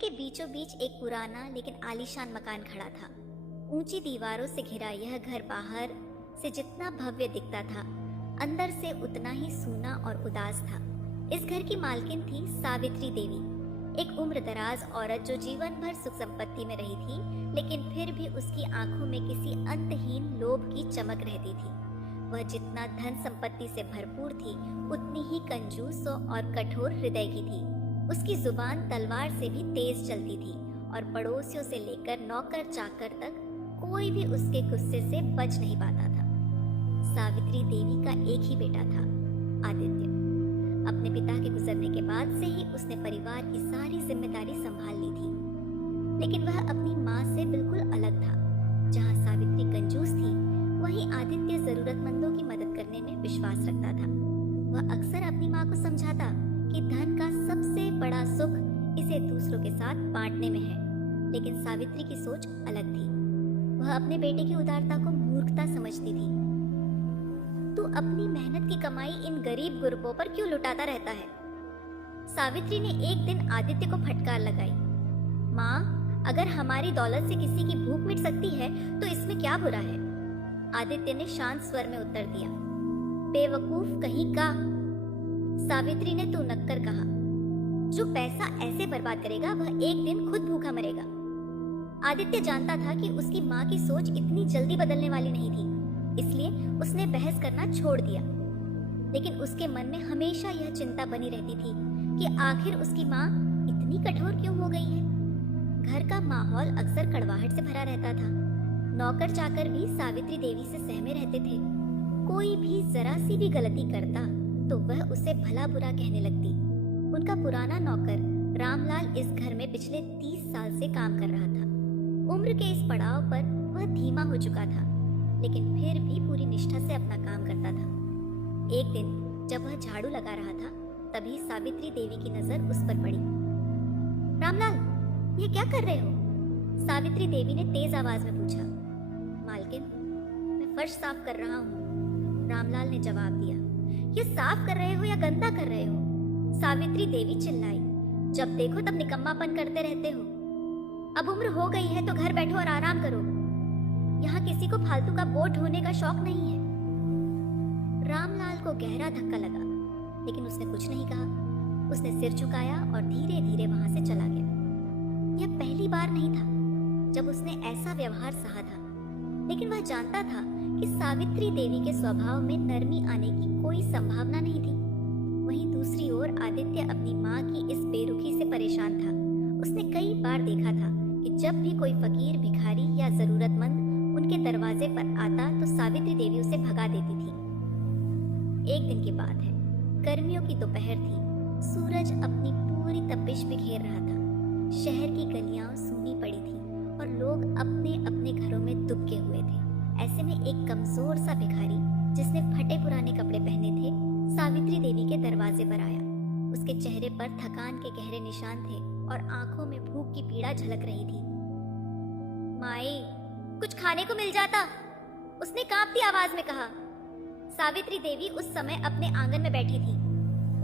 के बीचों बीच एक पुराना लेकिन आलीशान मकान खड़ा था। ऊंची दीवारों से घिरा यह घर बाहर से जितना भव्य दिखता था, अंदर से उतना ही सूना और उदास था। इस घर की मालकिन थी सावित्री देवी, एक उम्रदराज औरत जो जीवन भर सुख संपत्ति में रही थी, लेकिन फिर भी उसकी आंखों में किसी अंतहीन लोभ की चमक रहती थी। वह जितना धन संपत्ति से भरपूर थी, उतनी ही कंजूस और कठोर हृदय की थी। उसकी जुबान तलवार से भी तेज चलती थी और पड़ोसियों से लेकर नौकर चाकर तक कोई भी उसके गुस्से से बच नहीं पाता था। सावित्री देवी का एक ही बेटा था, आदित्य। अपने पिता के गुजरने के बाद से ही उसने परिवार की सारी जिम्मेदारी संभाल ली थी, लेकिन वह अपनी माँ से बिल्कुल अलग था। जहाँ सावित्री कंजूस थी, वहीं आदित्य जरूरतमंदों की मदद करने में विश्वास रखता था। वह अक्सर अपनी माँ को समझाता कि धन का सबसे बड़ा सुख इसे दूसरों के साथ बांटने में है, लेकिन सावित्री की सोच अलग थी। वह अपने बेटे की उदारता को मूर्खता समझती थी। तू अपनी मेहनत की कमाई इन गरीब गुरबों पर क्यों लुटाता रहता है? सावित्री ने एक दिन आदित्य को फटकार लगाई। माँ, अगर हमारी दौलत से किसी की भूख मिट सकती है तो इसमें क्या बुरा है? आदित्य ने शांत स्वर में उत्तर दिया। बेवकूफ कहीं का, सावित्री ने तू नक्कर कहा। जो पैसा ऐसे बर्बाद करेगा वह एक दिन खुद भूखा मरेगा। आदित्य जानता था कि उसकी माँ की सोच इतनी जल्दी बदलने वाली नहीं थी, इसलिए उसने बहस करना छोड़ दिया। लेकिन उसके मन में हमेशा यह चिंता बनी रहती थी कि आखिर उसकी माँ इतनी कठोर क्यों हो गई है। घर का माहौल अक्सर कड़वाहट से भरा रहता था। नौकर चाकर भी सावित्री देवी से सहमे रहते थे। कोई भी जरा सी भी गलती करता तो वह उसे भला बुरा कहने लगती। उनका पुराना नौकर रामलाल इस घर में पिछले 30 साल से काम कर रहा था। उम्र के इस पड़ाव पर वह धीमा हो चुका था, लेकिन फिर भी पूरी निष्ठा से अपना काम करता था। एक दिन जब वह झाड़ू लगा रहा था, तभी सावित्री देवी की नजर उस पर पड़ी। रामलाल, ये क्या कर रहे हो? सावित्री देवी ने तेज आवाज में पूछा। मालकिन, मैं फर्श साफ कर रहा हूँ, रामलाल ने जवाब दिया। ये साफ कर रहे हो या गंदा कर रहे हो? सावित्री देवी चिल्लाई। जब देखो तब निकम्मापन करते रहते हो। अब उम्र हो गई है तो घर बैठो और आराम करो। यहाँ किसी को फालतू का बोझ ढोने का शौक नहीं है। रामलाल को गहरा धक्का लगा, लेकिन उसने कुछ नहीं कहा। उसने सिर झुकाया और धीरे धीरे वहां से चला गया। यह पहली बार नहीं था जब उसने ऐसा व्यवहार सहा था, लेकिन वह जानता था कि सावित्री देवी के स्वभाव में नरमी आने की कोई संभावना नहीं थी। वहीं दूसरी ओर आदित्य अपनी माँ की इस बेरुखी से परेशान था। उसने कई बार देखा था कि जब भी कोई फकीर, भिखारी या जरूरतमंद उनके दरवाजे पर आता तो सावित्री देवी उसे भगा देती थी। एक दिन की बात है, गर्मियों की दोपहर थी। सूरज अपनी पूरी तपिश बिखेर रहा था। शहर की गलियां सूनी पड़ी थी और लोग अपने अपने घरों में दुबके हुए थे। ऐसे में एक कमजोर सा भिखारी, जिसने फटे पुराने कपड़े पहने थे, सावित्री देवी के दरवाजे पर आया। उसके चेहरे पर थकान के गहरे निशान थे और आंखों में भूख की पीड़ा झलक रही थी। माई, कुछ खाने को मिल जाता, उसने कांपती आवाज में कहा। सावित्री देवी उस समय अपने आंगन में बैठी थी।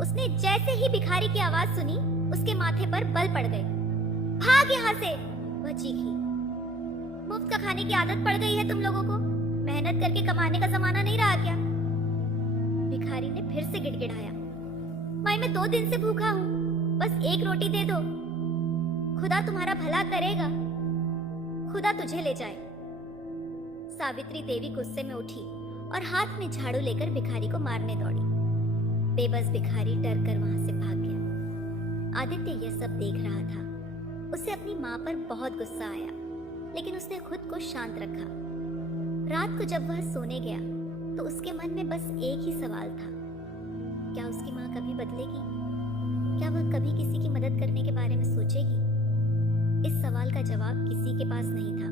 उसने जैसे ही भिखारी की आवाज सुनी, उसके माथे पर बल पड़ गए। भाग यहाँ से, वह चीखी। मुफ्त का खाने की आदत पड़ गई है तुम लोगों को? मेहनत करके कमाने का जमाना नहीं रहा क्या? भिखारी ने फिर से गिड़गिड़ाया। माई, मैं 2 दिन से भूखा हूँ, बस एक रोटी दे दो। खुदा तुम्हारा भला करेगा, खुदा तुझे ले जाए। सावित्री देवी गुस्से में उठी और हाथ में झाड़ू लेकर भिखारी को मारने दौड़ी। बेबस भिखारी डर कर वहां से भाग गया। आदित्य यह सब देख रहा था। उसे अपनी माँ पर बहुत गुस्सा आया, लेकिन उसने खुद को शांत रखा। रात को जब वह सोने गया तो उसके मन में बस एक ही सवाल था, क्या उसकी माँ कभी बदलेगी? क्या वह कभी किसी की मदद करने के बारे में सोचेगी? इस सवाल का जवाब किसी के पास नहीं था,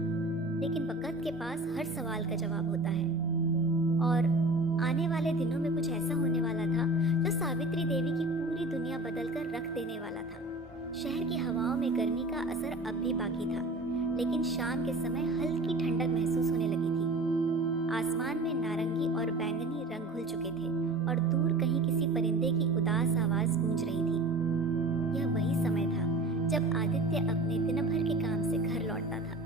लेकिन वक़्त के पास हर सवाल का जवाब होता है। और आने वाले दिनों में कुछ ऐसा होने वाला था जो सावित्री देवी की पूरी दुनिया बदलकर रख देने वाला था। शहर की हवाओं में गर्मी का असर अब भी बाकी था, लेकिन शाम के समय हल्की ठंडक महसूस होने लगी थी। आसमान में नारंगी और बैंगनी रंग घुल चुके थे और दूर कहीं किसी परिंदे की उदास आवाज गूंज रही थी। यह वही समय था जब आदित्य अपने दिन भर के काम से घर लौटता था,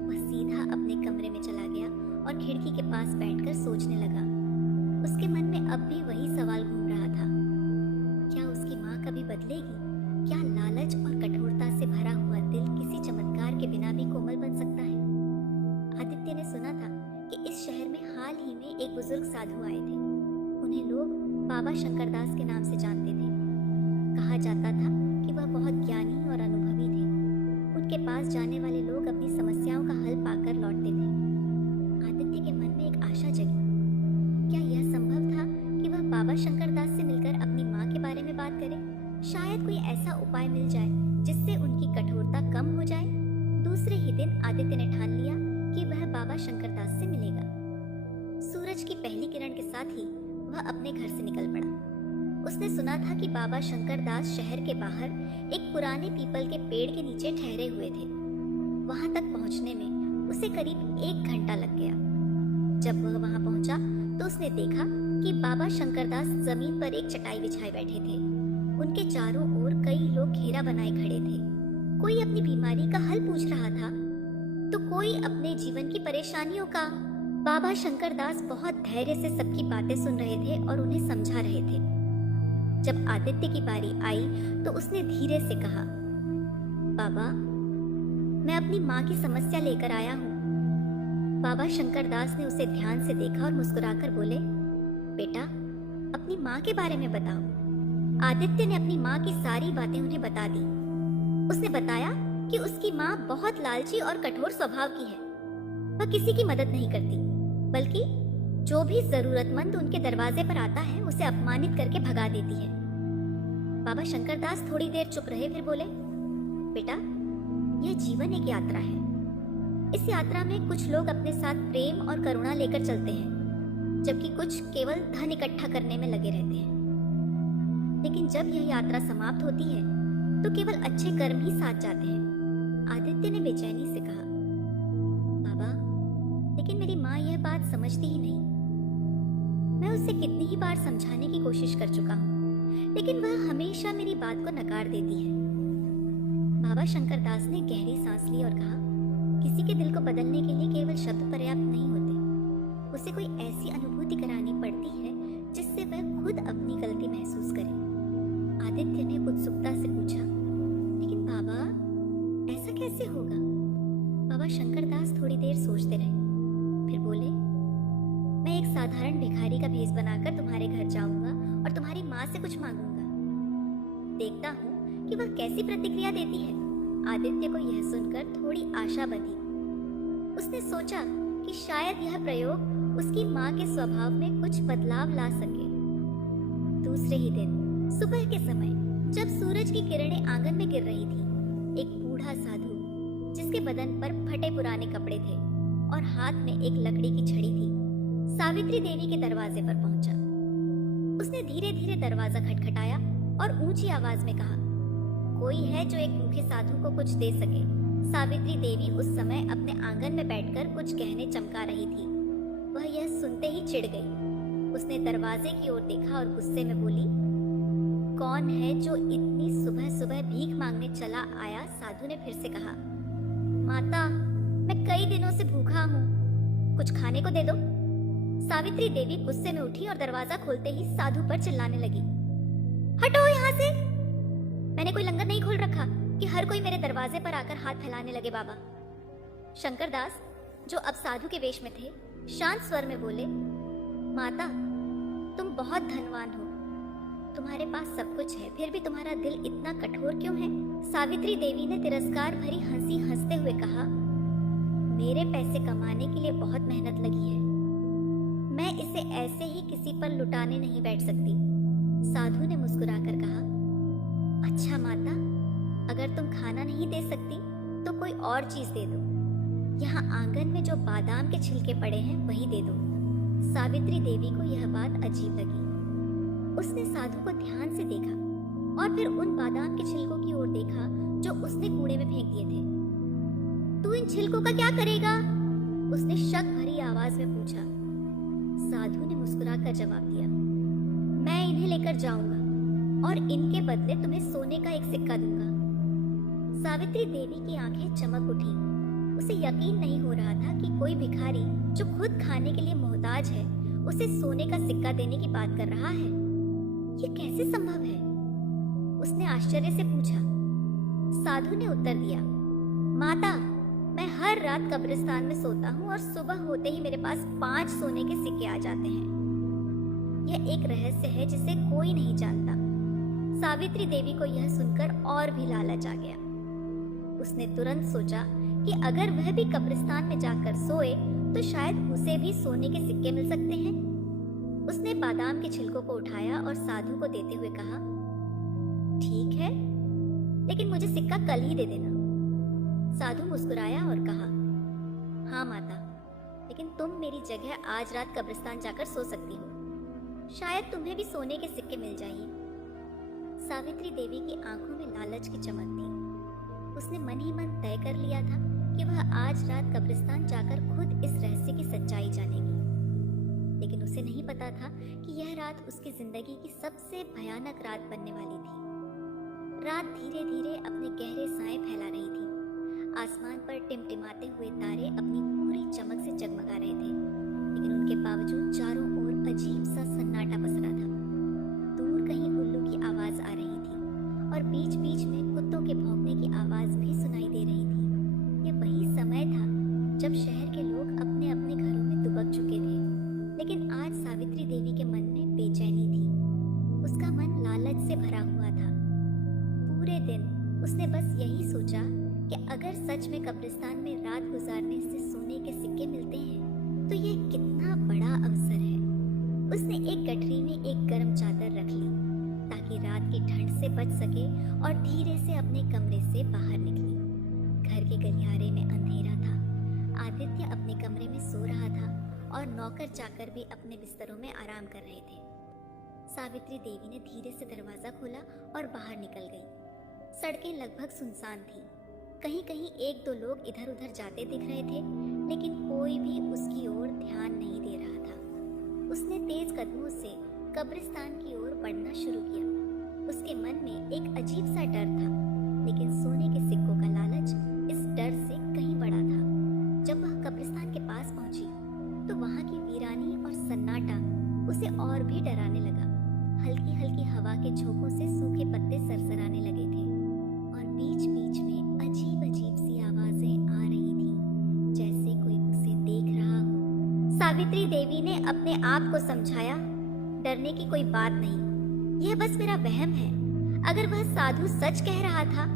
वह सीधा अपने कमरे में चला गया और खिड़की के पास बैठकर सोचने लगा। उसके मन में अब भी वही सवाल घूम रहा था, क्या उसकी माँ कभी बदलेगी? क्या लालच और कठोरता से भरा हुआ दिल किसी चमत्कार के बिना भी कोमल बन सकता है? आदित्य ने सुना था कि इस शहर में हाल ही में एक बुजुर्ग साधु आए थे। उन्हें लोग बाबा शंकरदास के नाम से जानते थे। कहा जाता था कि वह बहुत ज्ञानी और अनुभवी थे। उनके पास जाने वाले लोग अपनी समस्याओं का हल पाकर लौटते थे। आदित्य के मन में एक आशा जगी। क्या यह संभव था कि वह बाबा शंकरदास से मिलकर अपनी माँ के बारे में बात करे? शायद कोई ऐसा उपाय मिल जाए जिससे उनकी कठोरता कम हो जाए। दूसरे ही दिन आदित्य ने ठान लिया कि वह बाबा शंकरदास से मिलेगा। सूरज की पहली किरण के साथ ही वह अपने घर से निकल पड़ा। उसने सुना था कि बाबा शंकरदास शहर के बाहर एक पुराने पीपल के पेड़ के नीचे ठहरे हुए थे। वहां तक पहुंचने में उसे करीब 1 घंटा लग गया। जब वह वहां पहुंचा तो उसने देखा कि बाबा शंकरदास जमीन पर एक चटाई बिछाए बैठे थे। उनके चारों ओर कई लोग घेरा बनाए खड़े थे। कोई अपनी बीमारी का हल पूछ रहा था तो कोई अपने जीवन की परेशानियों का। बाबा शंकरदास बहुत धैर्य से सबकी बातें सुन रहे थे और उन्हें समझा रहे थे। जब आदित्य की बारी आई तो उसने धीरे से कहा, बाबा, मैं अपनी माँ की समस्या लेकर आया हूँ। बाबा शंकरदास ने उसे ध्यान से देखा और मुस्कुराकर बोले, बेटा, अपनी माँ के बारे में बताओ। आदित्य ने अपनी माँ की सारी बातें उन्हें बता दी। उसने बताया कि उसकी माँ बहुत लालची और कठोर स्वभाव की है। वह किसी की मदद नहीं करती, बल्कि जो भी जरूरतमंद उनके दरवाजे पर आता है उसे अपमानित करके भगा देती है। बाबा शंकरदास थोड़ी देर चुप रहे, फिर बोले, बेटा, यह जीवन एक यात्रा है। इस यात्रा में कुछ लोग अपने साथ प्रेम और करुणा लेकर चलते हैं, जबकि कुछ केवल धन इकट्ठा करने में लगे रहते हैं। लेकिन जब यह यात्रा समाप्त होती है तो केवल अच्छे कर्म ही साथ जाते हैं। आदित्य ने बेचैनी से कहा, बाबा, लेकिन मेरी माँ यह बात समझती ही नहीं। मैं उसे कितनी ही बार समझाने की कोशिश कर चुका हूँ, लेकिन वह हमेशा मेरी बात को नकार देती है। बाबा शंकरदास ने गहरी सांस ली और कहा, किसी के दिल को बदलने के लिए केवल शब्द पर्याप्त नहीं होते। उसे कोई ऐसी अनुभूति करानी पड़ती है जिससे वह खुद अपनी गलती महसूस करे। आदित्य ने उत्सुकता से पूछा, लेकिन बाबा, ऐसा कैसे होगा? बाबा शंकरदास थोड़ी देर सोचते रहे, फिर बोले, मैं एक साधारण भिखारी का भेष बनाकर तुम्हारे घर जाऊंगा और तुम्हारी माँ से कुछ मांगूंगा। देखता हूँ कि वह कैसी प्रतिक्रिया देती है। आदित्य को यह सुनकर थोड़ी आशा बंधी। उसने सोचा कि शायद यह प्रयोग उसकी माँ के स्वभाव में कुछ बदलाव ला सके। दूसरे ही दिन सुबह के समय जब सूरज की किरणें आंगन में गिर रही थी, एक बूढ़ा साधु जिसके बदन पर फटे पुराने कपड़े थे और हाथ में एक लकड़ी की छड़ी थी, सावित्री देवी के दरवाजे पर पहुंचा। उसने धीरे धीरे दरवाजा खटखटाया और ऊंची आवाज में कहा, कोई है जो एक भूखे साधु को कुछ दे सके? सावित्री देवी उस समय अपने आंगन में बैठकर कुछ गहने चमका रही थी। वह यह सुनते ही चिढ़ गई। उसने दरवाजे की ओर देखा और गुस्से में बोली, कौन है जो इतनी सुबह सुबह भीख मांगने चला आया? साधु ने फिर से कहा, माता, मैं कई दिनों से भूखा हूँ, कुछ खाने को दे दो। सावित्री देवी गुस्से में उठी और दरवाजा खोलते ही साधु पर चिल्लाने लगी, हटो यहाँ से! मैंने कोई लंगर नहीं खोल रखा कि हर कोई मेरे दरवाजे पर आकर हाथ फैलाने लगे। बाबा शंकरदास, जो अब साधु के वेश में थे, शांत स्वर में बोले, माता, तुम बहुत धनवान हो, तुम्हारे पास सब कुछ है, फिर भी तुम्हारा दिल इतना कठोर क्यों है? सावित्री देवी ने तिरस्कार भरी हंसी हंसते हुए कहा, मेरे पैसे कमाने के लिए बहुत मेहनत लगी है, मैं इसे ऐसे ही किसी पर लुटाने नहीं बैठ सकती। साधु ने मुस्कुराकर कहा, अच्छा माता, अगर तुम खाना नहीं दे सकती तो कोई और चीज दे दो। यहाँ आंगन में जो बादाम के छिलके पड़े हैं वही दे दो। सावित्री देवी को यह बात अजीब लगी। उसने साधु को ध्यान से देखा और फिर उन बादाम के छिलकों की ओर देखा जो उसने कूड़े में फेंक दिए थे। तू इन छिलकों का क्या करेगा? उसने शक भरी आवाज में पूछा। साधु ने मुस्कुराकर जवाब दिया, मैं इन्हें लेकर जाऊंगा और इनके बदले तुम्हें सोने का एक सिक्का दूंगा। सावित्री देवी की आंखें चमक उठी। उसे यकीन नहीं हो रहा था कि कोई भिखारी जो खुद खाने के लिए मोहताज है उसे सोने का सिक्का देने की बात कर रहा है। ये कैसे संभव है? उसने आश्चर्य से पूछा। साधु ने उत्तर दिया, माता, मैं हर रात कब्रिस्तान में सोता हूँ और सुबह होते ही मेरे पास 5 सोने के सिक्के आ जाते हैं। यह एक रहस्य है जिसे कोई नहीं जानता। सावित्री देवी को यह सुनकर और भी लालच आ गया। उसने तुरंत सोचा कि अगर वह भी कब्रिस्तान में जाकर सोए तो शायद उसे भी सोने के सिक्के मिल सकते हैं। उसने बादाम के छिलकों को उठाया और साधु को देते हुए कहा, ठीक है, लेकिन मुझे सिक्का कल ही दे देना। साधु मुस्कुराया और कहा, हाँ माता, लेकिन तुम मेरी जगह आज रात कब्रिस्तान जाकर सो सकती हो। शायद तुम्हें भी सोने के सिक्के मिल जाएं। सावित्री देवी की आंखों में लालच की चमक थी। उसने मन ही मन तय कर लिया था कि वह आज रात कब्रिस्तान जाकर खुद इस रहस्य की सच्चाई जानेगी। लेकिन उसे नहीं पता था कि यह रात उसकी जिंदगी की सबसे भयानक रात बनने वाली थी। रात धीरे धीरे अपने गहरे साए फैला रही थी। आसमान पर टिमटिमाते हुए तारे अपनी पूरी चमक से जगमगा रहे थे, लेकिन उनके बावजूद चारों ओर अजीब सा सन्नाटा पसरा था। दूर कहीं उल्लू की आवाज आ रही थी और बीच बीच में कुत्तों के भौंकने की आवाज भी सुनाई दे रही थी। यह वही समय था जब शहर के लोग अपने अपने घरों में दुबक चुके थे, लेकिन आज सावित्री देवी के मन में बेचैनी थी। उसका मन लालच से भरा हुआ था। पूरे दिन उसने बस यही सोचा कि अगर सच में कब्रिस्तान में रात गुजारने से सोने के सिक्के मिलते हैं तो ये कितना बड़ा अवसर है। उसने एक गठरी में एक गर्म चादर रख ली ताकि रात की ठंड से बच सके और धीरे से अपने कमरे से बाहर निकली। घर के गलियारे में अंधेरा था। आदित्य अपने कमरे में सो रहा था और नौकर चाकर भी अपने बिस्तरों में आराम कर रहे थे। सावित्री देवी ने धीरे से दरवाजा खोला और बाहर निकल गई। सड़कें लगभग सुनसान थीं। कहीं कहीं 1-2 लोग इधर उधर जाते दिख रहे थे, लेकिन कोई भी उसकी ओर ध्यान नहीं दे रहा था। उसने तेज कदमों से कब्रिस्तान की ओर बढ़ना शुरू किया। उसके मन में एक अजीब सा डर था, लेकिन सोने के सिक्कों का लालच इस डर से कहीं बड़ा था। जब वह कब्रिस्तान के पास पहुंची तो वहां की वीरानी और सन्नाटा उसे और भी डराने लगा। हल्की हल्की हवा के झोंकों से सूखे पत्ते सरसराने लगे थे और बीच बीच में अजीब अजीब सी आवाजें आ रही थी, जैसे कोई उसे देख रहा हो। सावित्री देवी ने अपने आप को समझाया, डरने की कोई बात नहीं, यह बस मेरा वहम है। अगर वह साधु सच कह रहा था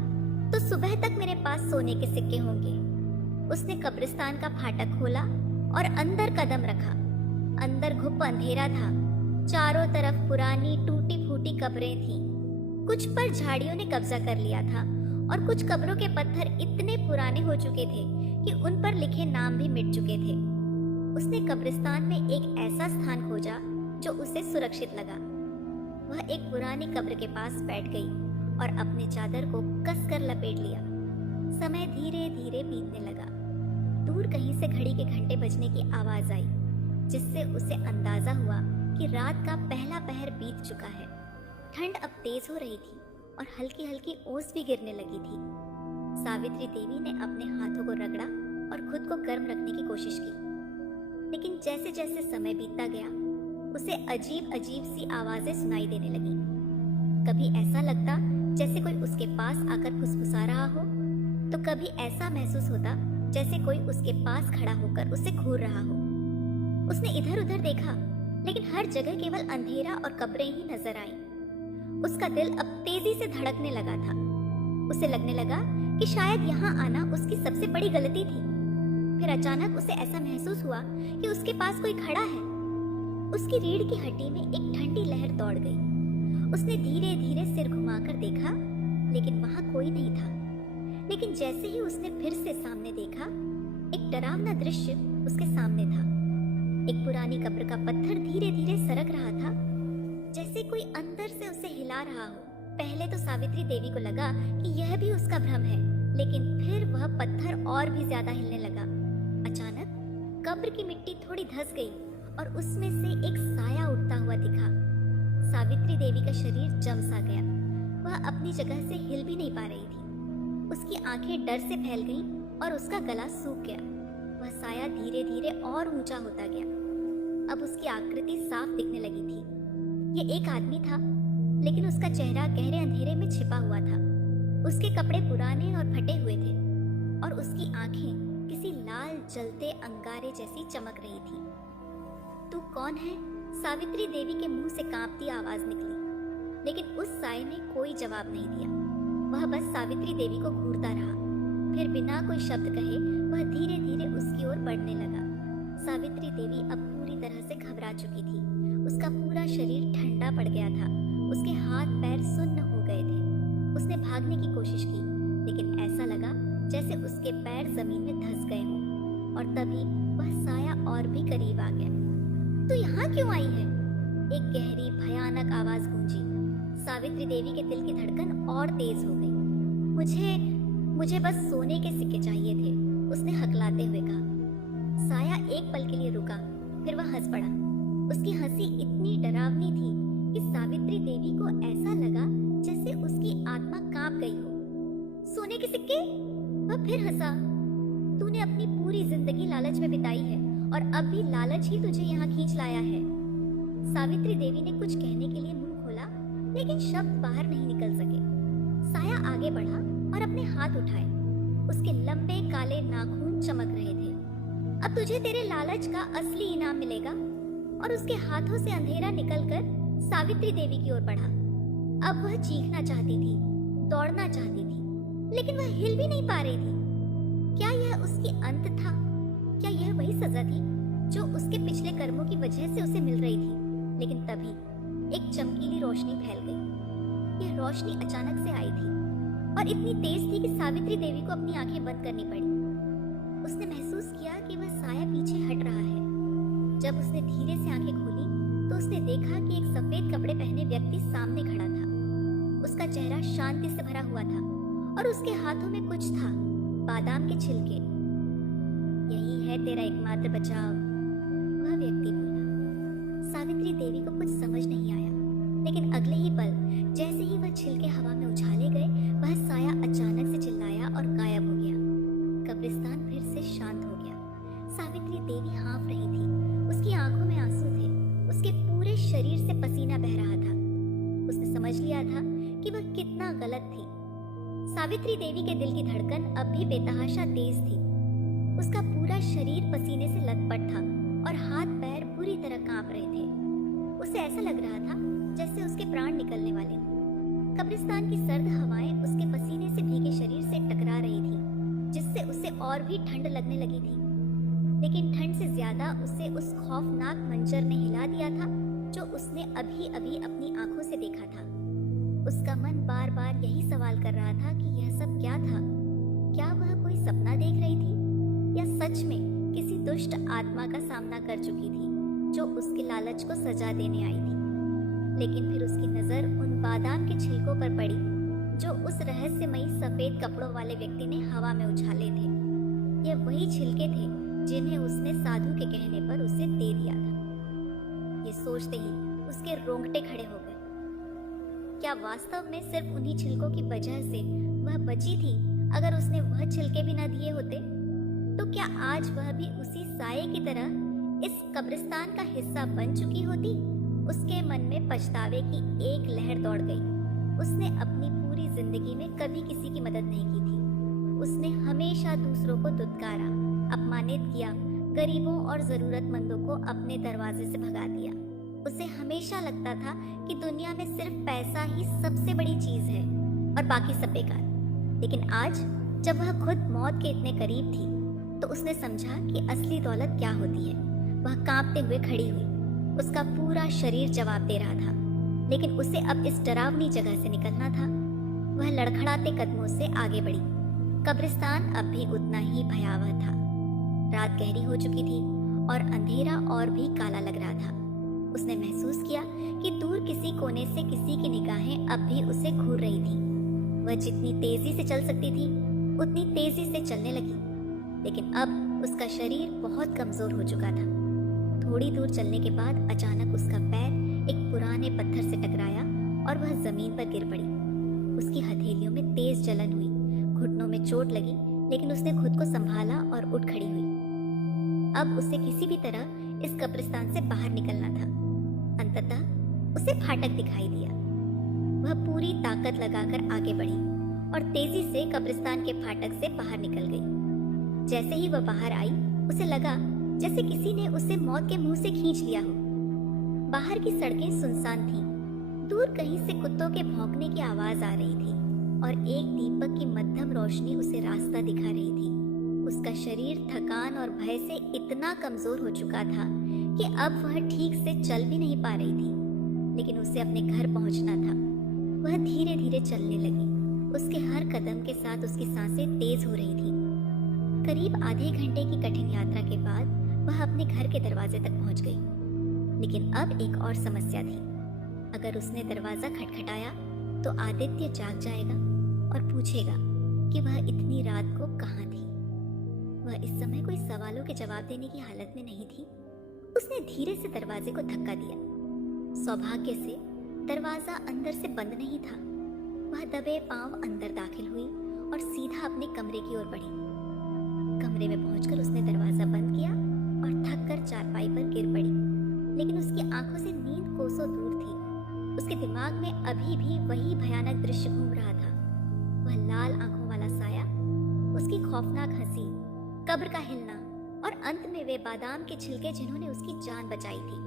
तो सुबह तक मेरे पास सोने के सिक्के होंगे। उसने कब्रिस्तान का फाटक खोला और अंदर कदम रखा। अंदर घुप अंधेरा था। चारों तरफ पुरानी टूटी फूटी कब्रें थीं। कुछ पर झाड़ियों ने कब्जा कर लिया था और कुछ कब्रों के पत्थर इतने पुराने हो चुके थे कि उन पर लिखे नाम भी मिट चुके थे। उसने कब्रिस्तान में एक ऐसा स्थान खोजा जो उसे सुरक्षित लगा। वह एक पुरानी कब्र के पास बैठ गई और अपने चादर को कसकर लपेट लिया। समय धीरे धीरे बीतने लगा। दूर कहीं से घड़ी के घंटे बजने की आवाज आई, जिससे उसे अंदाजा हुआ कि रात का पहला पहर बीत चुका है। ठंड अब तेज हो रही थी और हल्की हल्की ओस भी गिरने लगी थी। सावित्री देवी ने अपने हाथों को रगड़ा और खुद को गर्म रखने की कोशिश की, लेकिन जैसे जैसे समय बीतता गया उसे अजीब अजीब सी आवाजें सुनाई देने लगी। कभी ऐसा लगता जैसे कोई उसके पास आकर फुसफुसा रहा हो, तो कभी ऐसा महसूस होता जैसे कोई उसके पास खड़ा होकर उसे घूर रहा हो। उसने इधर उधर देखा, लेकिन हर जगह केवल अंधेरा और कब्रें ही नजर आईं। उसका दिल अब तेजी से धड़कने लगा था। उसे लगने लगा कि शायद यहाँ आना उसकी सबसे बड़ी गलती थी। फिर अचानक उसे ऐसा महसूस हुआ कि उसके पास कोई खड़ा है। उसकी रीढ़ की हड्डी में एक ठंडी लहर दौड़ गई। उसने धीरे धीरे सिर घुमाकर देखा, लेकिन वहां कोई नहीं था। लेकिन जैसे ही उसने फिर से सामने देखा, एक डरावना दृश्य उसके सामने था। एक पुरानी कब्र का पत्थर धीरे धीरे सरक रहा था, जैसे कोई अंदर से उसे हिला रहा हो। पहले तो सावित्री देवी को लगा कि यह भी उसका भ्रम है, लेकिन फिर वह पत्थर और भी ज्यादा हिलने लगा। अचानक कब्र की मिट्टी थोड़ी धंस गई और उसमें से एक साया उठता हुआ दिखा। सावित्री देवी का शरीर जम सा गया। वह अपनी जगह से हिल भी नहीं पा रही थी। उसकी आंखें डर से फैल गईं और उसका गला सूख गया। वह साया धीरे धीरे और ऊंचा होता गया। अब उसकी आकृति साफ दिखने लगी थी। ये एक आदमी था, लेकिन उसका चेहरा गहरे अंधेरे में छिपा हुआ था। उसके कपड़े पुराने और फटे हुए थे और उसकी आंखें किसी लाल जलते अंगारे जैसी चमक रही थी। तू कौन है? सावित्री देवी के मुंह से कांपती आवाज निकली, लेकिन उस साये ने कोई जवाब नहीं दिया। वह बस सावित्री देवी को घूरता रहा। फिर बिना कोई शब्द कहे वह धीरे धीरे उसकी ओर बढ़ने लगा। सावित्री देवी अब पूरी तरह से घबरा चुकी थी। उसका पूरा शरीर ठंडा पड़ गया था। उसके हाथ पैर सुन्न हो गए थे। उसने भागने की कोशिश की, लेकिन ऐसा लगा जैसे उसके पैर जमीन में धंस गए हों। और तभी वह साया और भी करीब आ गया। तू यहाँ क्यों आई है? एक गहरी भयानक आवाज गूंजी। सावित्री देवी के दिल की धड़कन और तेज हो गई। मुझे बस सोने के सिक्के चाहिए थे, उसने हकलाते हुए कहा। साया एक पल के लिए रुका, फिर वह हंस पड़ा। उसकी हंसी इतनी डरावनी थी कि सावित्री देवी को ऐसा लगा जैसे उसकी आत्मा कांप गई हो। सोने के सिक्के? वह फिर हंसा। तूने अपनी पूरी जिंदगी लालच में बिताई है और अब भी लालच ही तुझे यहाँ खींच लाया है। सावित्री देवी ने कुछ कहने के लिए मुंह खोला, लेकिन शब्द बाहर नहीं निकल सके। साया आगे बढ़ा और अपने हाथ उठाए। उसके लंबे काले नाखून चमक रहे थे। अब तुझे तेरे लालच का असली इनाम मिलेगा। और उसके हाथों से अंधेरा निकलकर सावित्री देवी की ओर बढ़ा। अब वह चीखना चाहती थी, दौड़ना चाहती थी, लेकिन वह हिल भी नहीं पा रही थी। क्या यह उसकी अंत था? क्या यह वही सजा थी जो उसके पिछले कर्मों की वजह से उसे मिल रही थी? लेकिन तभी एक चमकीली रोशनी फैल गई। यह रोशनी अचानक से आई थी और इतनी तेज थी कि सावित्री देवी को अपनी आंखें बंद करनी पड़ी। उसने महसूस किया कि वह साया पीछे हट रहा है। जब उसने धीरे से आंखें खोली तो उसने देखा कि एक सफेद कपड़े पहने व्यक्ति सामने खड़ा था। उसका चेहरा शांति से भरा हुआ था और उसके हाथों में कुछ था, बादाम के छिलके। यही है तेरा एकमात्र बचाव, वह व्यक्ति बोला। सावित्री देवी को कुछ समझ नहीं आया, लेकिन अगले ही पल जैसे ही वह छिलके हवा में उछाले गए, वह साया अचानक से चिल्लाया और गायब हो गया। कब्रिस्तान फिर से शांत हो गया। सावित्री देवी हाँफ रही थी। उसकी आंखों में आंसू थे। उसके पूरे शरीर से पसीना बह रहा था। उसने समझ लिया था कि वह कितना गलत थी। सावित्री देवी के दिल की धड़कन अब भी बेतहाशा तेज थी। उसका पूरा शरीर पसीने से लथपथ था और हाथ पैर बुरी तरह कांप रहे थे। उसे ऐसा लग रहा था जैसे उसके प्राण निकलने वाले। कब्रिस्तान की सर्द हवाएं उसके पसीने से भीगे शरीर से टकरा रही थी, जिससे उसे और भी ठंड लगने लगी थी। लेकिन ठंड से ज्यादा उसे उस खौफनाक मंजर ने हिला दिया था जो उसने अभी अभी अपनी आंखों से देखा था। उसका मन बार बार यही सवाल कर रहा था कि यह सब क्या था। क्या वह कोई सपना देख रही थी या सच में किसी दुष्ट आत्मा का सामना कर चुकी थी जो उसके लालच को सजा देने आई थी। लेकिन फिर उसकी नजर उन बादाम के छिलकों पर पड़ी जो उस रहस्यमयी सफेद कपड़ों वाले व्यक्ति ने हवा में उछाले थे। ये वही छिलके थे जिन्हें उसने साधु के कहने पर उसे दे दिया था। ये सोचते ही उसके रोंगटे खड़े हो गए। क्या वास्तव में सिर्फ उन्हीं छिलकों की वजह से वह बची थी? अगर उसने वह छिलके भी न दिए होते तो क्या आज वह भी उसी साये की तरह इस कब्रिस्तान का हिस्सा बन चुकी होती? उसके मन में पछतावे की एक लहर दौड़ गई। उसने अपनी पूरी जिंदगी में कभी किसी की मदद नहीं की थी। उसने हमेशा दूसरों को दुत्कारा, अपमानित किया, गरीबों और जरूरतमंदों को अपने दरवाजे से भगा दिया। उसे हमेशा लगता था कि दुनिया में सिर्फ पैसा ही सबसे बड़ी चीज है और बाकी सब बेकार। लेकिन आज जब वह खुद मौत के इतने करीब थी तो उसने समझा कि असली दौलत क्या होती है। वह कांपते हुए खड़ी हुई। उसका पूरा शरीर जवाब दे रहा था, लेकिन उसे अब इस डरावनी जगह से निकलना था। वह लड़खड़ाते कदमों से आगे बढ़ी। कब्रिस्तान अब भी उतना ही भयावह था। रात गहरी हो चुकी थी और अंधेरा और भी काला लग रहा था। उसने महसूस किया कि दूर किसी कोने से किसी की निगाहें अब भी उसे घूर रही थी। वह जितनी तेजी से चल सकती थी उतनी तेजी से चलने लगी, लेकिन अब उसका शरीर बहुत कमजोर हो चुका था। थोड़ी दूर चलने के बाद अचानक उसका पैर एक पुराने पत्थर से टकराया और वह जमीन पर गिर पड़ी। उसकी हथेलियों में तेज जलन हुई, घुटनों में चोट लगी, लेकिन उसने खुद को संभाला और उठ खड़ी हुई। अब उसे किसी भी तरह इस कब्रिस्तान से बाहर निकलना था। अंततः उसे फाटक दिखाई दिया। वह पूरी ताकत लगाकर आगे बढ़ी और तेजी से कब्रिस्तान के फाटक से बाहर निकल गई। जैसे ही वह बाहर आई, उसे लगा जैसे किसी ने उसे मौत के मुंह से खींच लिया हो। बाहर की सड़कें सुनसान थीं। दूर कहीं से कुत्तों के भौंकने की आवाज आ रही थी और एक दीपक की मध्यम रोशनी उसे रास्ता दिखा रही थी। उसका शरीर थकान और भय से इतना कमजोर हो चुका था कि अब वह ठीक से चल भी नहीं पा रही थी, लेकिन उसे अपने घर पहुंचना था। वह धीरे धीरे चलने लगी। उसके हर कदम के साथ उसकी सांसें तेज हो रही थी। करीब आधे घंटे की कठिन यात्रा के बाद वह अपने घर के दरवाजे तक पहुंच गई। लेकिन अब एक और समस्या थी। अगर उसने दरवाजा खटखटाया तो आदित्य जाग जाएगा और पूछेगा कि वह इतनी रात को कहाँ थी। वह इस समय कोई सवालों के जवाब देने की हालत में नहीं थी। उसने धीरे से दरवाजे को धक्का दिया। सौभाग्य से दरवाजा अंदर से बंद नहीं था। वह दबे पांव अंदर दाखिल हुई और सीधा अपने कमरे की ओर बढ़ी। कमरे में पहुंचकर उसने दरवाजा बंद किया और थक कर चारपाई पर गिर पड़ी, लेकिन उसकी आंखों से नींद कोसों दूर थी। उसके दिमाग में अभी भी वही भयानक दृश्य घूम रहा था। वह लाल आंखों वाला साया, उसकी खौफनाक हंसी, कब्र का हिलना और अंत में वे बादाम के छिलके जिन्होंने उसकी जान बचाई थी।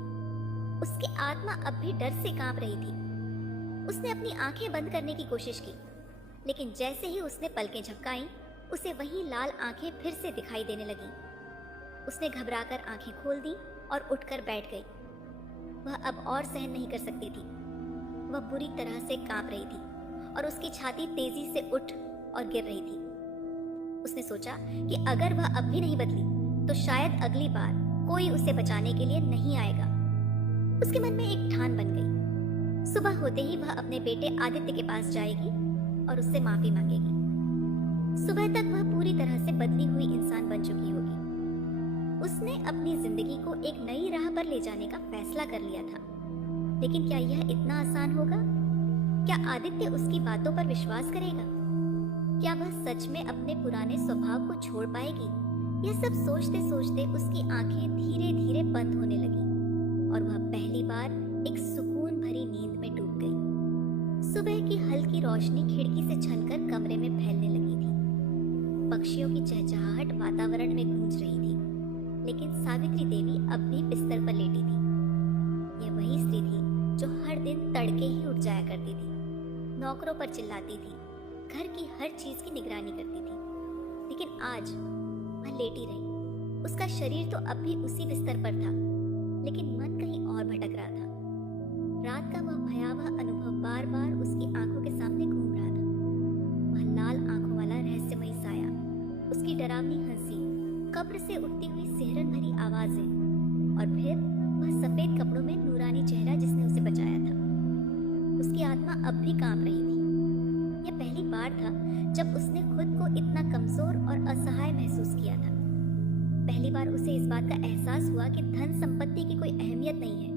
उसकी आत्मा अब भी डर से कांप रही थी। उसने अपनी आंखें बंद करने की कोशिश की, लेकिन जैसे ही उसने पलकें झपकाईं, उसे वही लाल आंखें फिर से दिखाई देने लगीं। उसने घबराकर आंखें खोल दी और उठकर बैठ गई। वह अब और सहन नहीं कर सकती थी। वह बुरी तरह से कांप रही थी और उसकी छाती तेजी से उठ और गिर रही थी। उसने सोचा कि अगर वह अब भी नहीं बदली तो शायद अगली बार कोई उसे बचाने के लिए नहीं आएगा। उसके मन में एक ठान बन गई। सुबह होते ही वह अपने बेटे आदित्य के पास जाएगी और उससे माफी मांगेगी। सुबह तक वह पूरी तरह से बदली हुई इंसान बन चुकी होगी। उसने अपनी जिंदगी को एक नई राह पर ले जाने का फैसला कर लिया था। लेकिन क्या यह इतना आसान होगा? क्या आदित्य उसकी बातों पर विश्वास करेगा? क्या वह सच में अपने पुराने स्वभाव को छोड़ पाएगी? यह सब सोचते सोचते उसकी आंखें धीरे धीरे बंद होने लगी और वह पहली बार एक सुकून भरी नींद में डूब गई। सुबह की हल्की रोशनी खिड़की से छनकर कमरे में फैलने लगी थी। पक्षियों की चहचहाहट वातावरण में गूंज रही थी, लेकिन सावित्री देवी अब भी बिस्तर पर लेटी थी। यह वही स्त्री थी जो हर दिन तड़के ही उठ जाया करती थी, नौकरों पर चिल्लाती थी, घर की हर चीज की निगरानी करती थी। लेकिन आज वह लेटी रही। उसका शरीर तो अब भी उसी बिस्तर पर था, लेकिन मन कहीं और भटक रहा था। रात का वह भयावह अनुभव बार बार उसकी आंखों के सामने घूम रहा था। वह लाल आंखों वाला रहस्यमयी साया, उसकी डरावनी हंसी, कब्र से उठती हुई सिहरन भरी आवाजें और फिर वह सफेद कपड़ों में नूरानी चेहरा जिसने उसे बचाया था। उसकी आत्मा अब भी कांप रही थी। यह पहली बार था जब उसने खुद को इतना कमजोर और असहाय महसूस किया था। पहली बार उसे इस बात का एहसास हुआ कि धन संपत्ति की कोई अहमियत नहीं है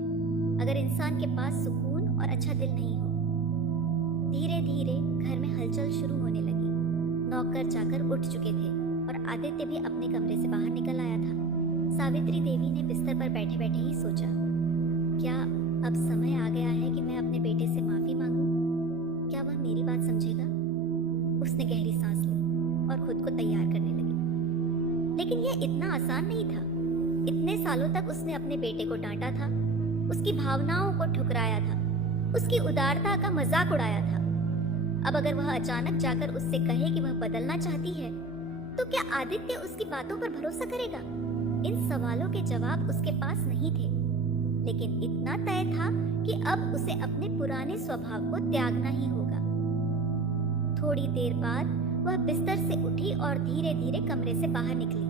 अगर इंसान के पास सुकून और अच्छा दिल नहीं हो। धीरे धीरे घर में हलचल शुरू होने लगी। नौकर चाकर उठ चुके थे और आदित्य भी अपने कमरे से बाहर निकल आया था। सावित्री देवी ने बिस्तर पर बैठे बैठे ही सोचा, क्या अब समय आ गया है कि मैं अपने बेटे से माफी मांगूं? क्या वह मेरी बात समझेगा? उसने गहरी सांस ली और खुद को तैयार करने लगी। लेकिन यह इतना आसान नहीं था। इतने सालों तक उसने अपने बेटे को डांटा था, उसकी भावनाओं को ठुकराया था, उसकी उदारता का मजाक उड़ाया था। अब अगर वह अचानक जाकर उससे कहे कि वह बदलना चाहती है, तो क्या आदित्य उसकी बातों पर भरोसा करेगा? इन सवालों के जवाब उसके पास नहीं थे, लेकिन इतना तय था कि अब उसे अपने पुराने स्वभाव को त्यागना ही होगा। थोड़ी देर बाद वह बिस्तर से उठी और धीरे धीरे कमरे से बाहर निकली।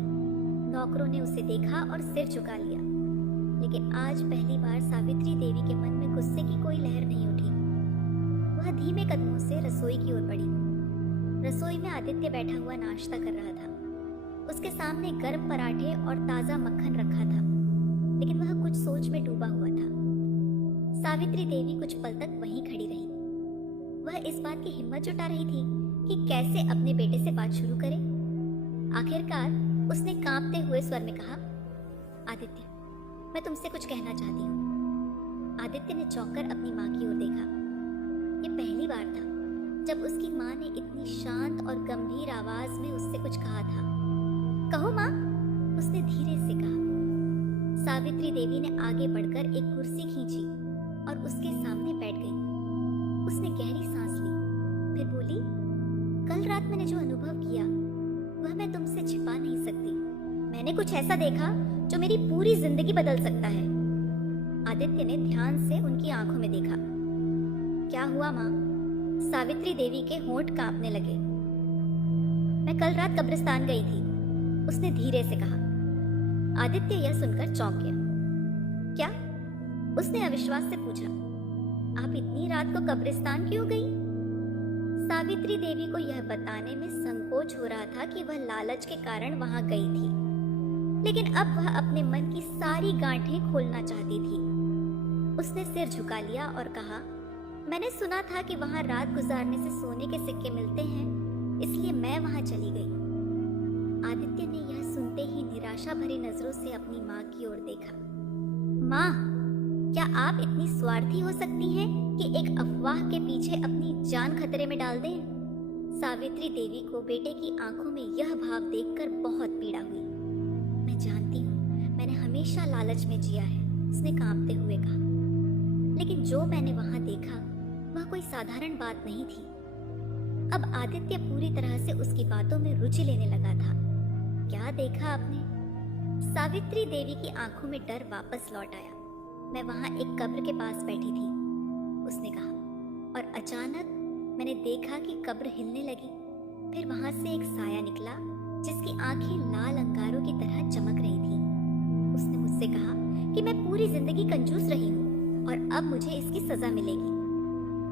नौकरों ने उसे देखा और सिर झुका लिया, लेकिन आज पहली बार सावित्री देवी के मन में गुस्से की कोई लहर नहीं उठी। वह धीमे कदमों से रसोई की ओर बढ़ी। रसोई में आदित्य बैठा हुआ नाश्ता कर रहा था। उसके सामने गर्म पराठे और ताजा मक्खन रखा था, लेकिन वह कुछ सोच में डूबा हुआ था। सावित्री देवी कुछ पल तक वहीं खड़ी रही। वह इस बात की हिम्मत जुटा रही थी कि कैसे अपने बेटे से बात शुरू करे। आखिरकार उसने कांपते हुए स्वर में कहा, आदित्य, मैं तुमसे कुछ कहना चाहती हूँ। आदित्य ने चौंककर अपनी माँ की ओर देखा। ये पहली बार था जब उसकी माँ ने इतनी शांत और गंभीर आवाज में उससे कुछ कहा था। कहो माँ, उसने धीरे से कहा। सावित्री देवी ने आगे बढ़कर एक कुर्सी खींची और उसके सामने बैठ गई। उसने गहरी सांस ली, फिर बोली, कल रात मैंने जो अनुभव किया वह मैं तुमसे छिपा नहीं सकती। मैंने कुछ ऐसा देखा जो मेरी पूरी जिंदगी बदल सकता है। आदित्य ने ध्यान से उनकी आंखों में देखा। क्या हुआ माँ? सावित्री देवी के होंठ कांपने लगे। मैं कल रात कब्रिस्तान गई थी, उसने धीरे से कहा। आदित्य यह सुनकर चौंक गया। क्या? उसने अविश्वास से पूछा। आप इतनी रात को कब्रिस्तान क्यों गई? सावित्री देवी को यह बताने में संकोच हो रहा था कि वह लालच के कारण वहां गई थी, लेकिन अब वह अपने मन की सारी गांठें खोलना चाहती थी। उसने सिर झुका लिया और कहा, मैंने सुना था कि वहां रात गुजारने से सोने के सिक्के मिलते हैं, इसलिए मैं वहां चली गई। आदित्य ने यह सुनते ही निराशा भरी नजरों से अपनी माँ की ओर देखा। माँ, क्या आप इतनी स्वार्थी हो सकती हैं कि एक अफवाह के पीछे अपनी जान खतरे में डाल दें? सावित्री देवी को बेटे की आंखों में यह भाव देखकर बहुत पीड़ा हुई। मैं जानती हूँ, मैंने हमेशा लालच में जिया है, उसने कांपते हुए कहा। लेकिन जो मैंने वहां देखा वह कोई साधारण बात नहीं थी। अब आदित्य पूरी तरह से उसकी बातों में रुचि लेने लगा था। क्या देखा आपने? सावित्री देवी की आंखों में डर वापस लौट आया। मैं वहां एक कब्र के पास बैठी थी, उसने कहा, और अचानक मैंने देखा कि कब्र हिलने लगी। फिर वहां से एक साया निकला जिसकी आंखें लाल अंगारों की तरह चमक रही थी। उसने मुझसे कहा कि मैं पूरी जिंदगी कंजूस रही हूँ और अब मुझे इसकी सजा मिलेगी।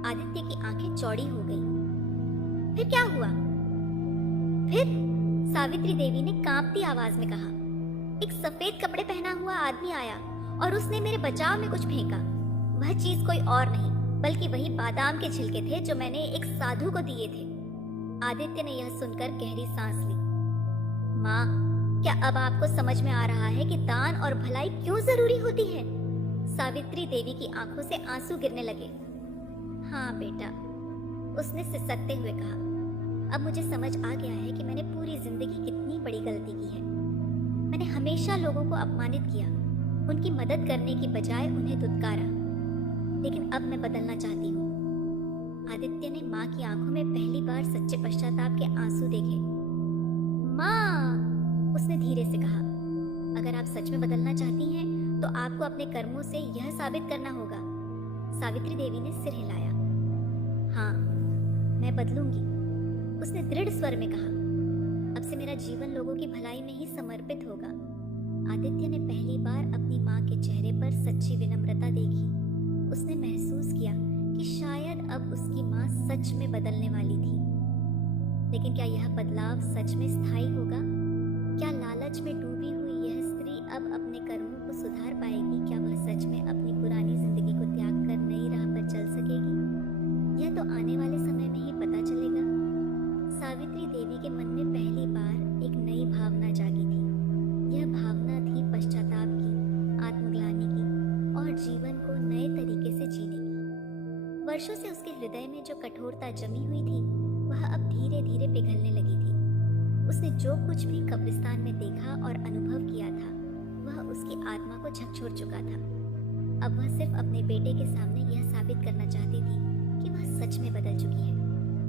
आदित्य की आंखें चौड़ी हो गई। फिर क्या हुआ? फिर सावित्री देवी ने कांपती आवाज में कहा, एक सफेद कपड़े पहना हुआ आदमी आया और उसने मेरे बचाव में कुछ फेंका। वह चीज कोई और नहीं बल्कि वही बादाम के छिलके थे जो मैंने एक साधु को दिए थे। आदित्य ने यह सुनकर गहरी सांस ली। माँ, क्या अब आपको समझ में आ रहा है कि दान और भलाई क्यों जरूरी होती है? सावित्री देवी की आंखों से आंसू गिरने लगे। हाँ बेटा, उसने सिसकते हुए कहा। अब मुझे समझ आ गया है कि मैंने पूरी जिंदगी कितनी बड़ी गलती की है। मैंने हमेशा लोगों को अपमानित किया, उनकी मदद करने की बजाय उन्हें दुत्कारा। लेकिन अब मैं बदलना चाहती हूँ। आदित्य ने माँ की आंखों में पहली बार सच्चे पश्चाताप के आंसू देखे। माँ, उसने धीरे से कहा, अगर आप सच में बदलना चाहती हैं तो आपको अपने कर्मों से यह साबित करना होगा। सावित्री देवी ने सिर हिलाया। हाँ, मैं बदलूंगी, उसने दृढ़ स्वर में कहा। अब से मेरा जीवन लोगों की भलाई में ही समर्पित होगा। आदित्य ने पहली बार अपनी माँ के चेहरे पर सच्ची विनम्रता देखी। उसने महसूस किया कि शायद अब उसकी माँ सच में बदलने वाली थी। लेकिन क्या यह बदलाव सच में स्थायी होगा? क्या लालच में डूबी हुई यह स्त्री अब अपने कर्मों को सुधार पाएगी? क्या वह सच में अपनी पुरानी जिंदगी को त्याग कर नई राह पर चल सकेगी? यह तो आने वाले समय में ही पता चलेगा। सावित्री देवी के मन में पहली बार एक नई भावना जागी थी। यह भावना थी पश्चाताप की, आत्मग्लानि की और जीवन को नए तरीके से जीने की। वर्षों से उसके हृदय में जो कठोरता जमी हुई थी वह अब धीरे धीरे पिघलने लगी थी। उसने जो कुछ भी कब्रिस्तान में देखा और अनुभव किया था वह उसकी आत्मा को झकझोर चुका था। अब वह सिर्फ अपने बेटे के सामने यह साबित करना चाहती थी कि वह सच में बदल चुकी है,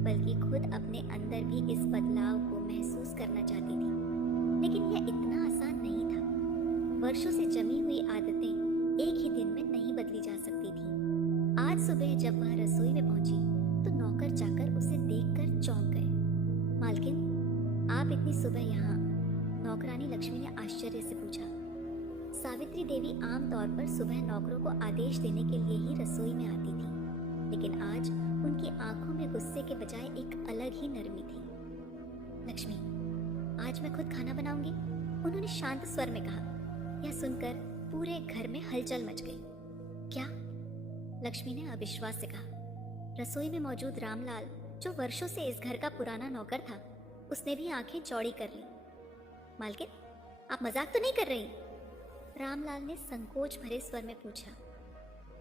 बल्कि खुद अपने अंदर भी इस बदलाव को महसूस करना चाहती थी। लेकिन यह इतना आसान नहीं था। वर्षों से जमी हुई आदतें एक ही दिन में नहीं बदली जा सकती थी। आज सुबह जब वह रसोई में पहुंची तो नौकर चाकर उसे देखकर चौंक गए। मालकिन, आप इतनी सुबह यहाँ? नौकरानी लक्ष्मी ने आश्चर्य से पूछा। सावित्री देवी आमतौर पर सुबह नौकरों को आदेश देने के लिए ही रसोई में आती थी, लेकिन आज उनकी आंखों में गुस्से के बजाय एक अलग ही नरमी थी। लक्ष्मी, आज मैं खुद खाना बनाऊंगी, उन्होंने शांत स्वर में कहा। यह सुनकर पूरे घर में हलचल मच गई। क्या? लक्ष्मी ने अविश्वास से कहा। रसोई में मौजूद रामलाल जो वर्षों से इस घर का पुराना नौकर था, उसने भी आंखें चौड़ी कर ली। मालकिन, आप मजाक तो नहीं कर रही? रामलाल ने संकोच भरे स्वर में पूछा।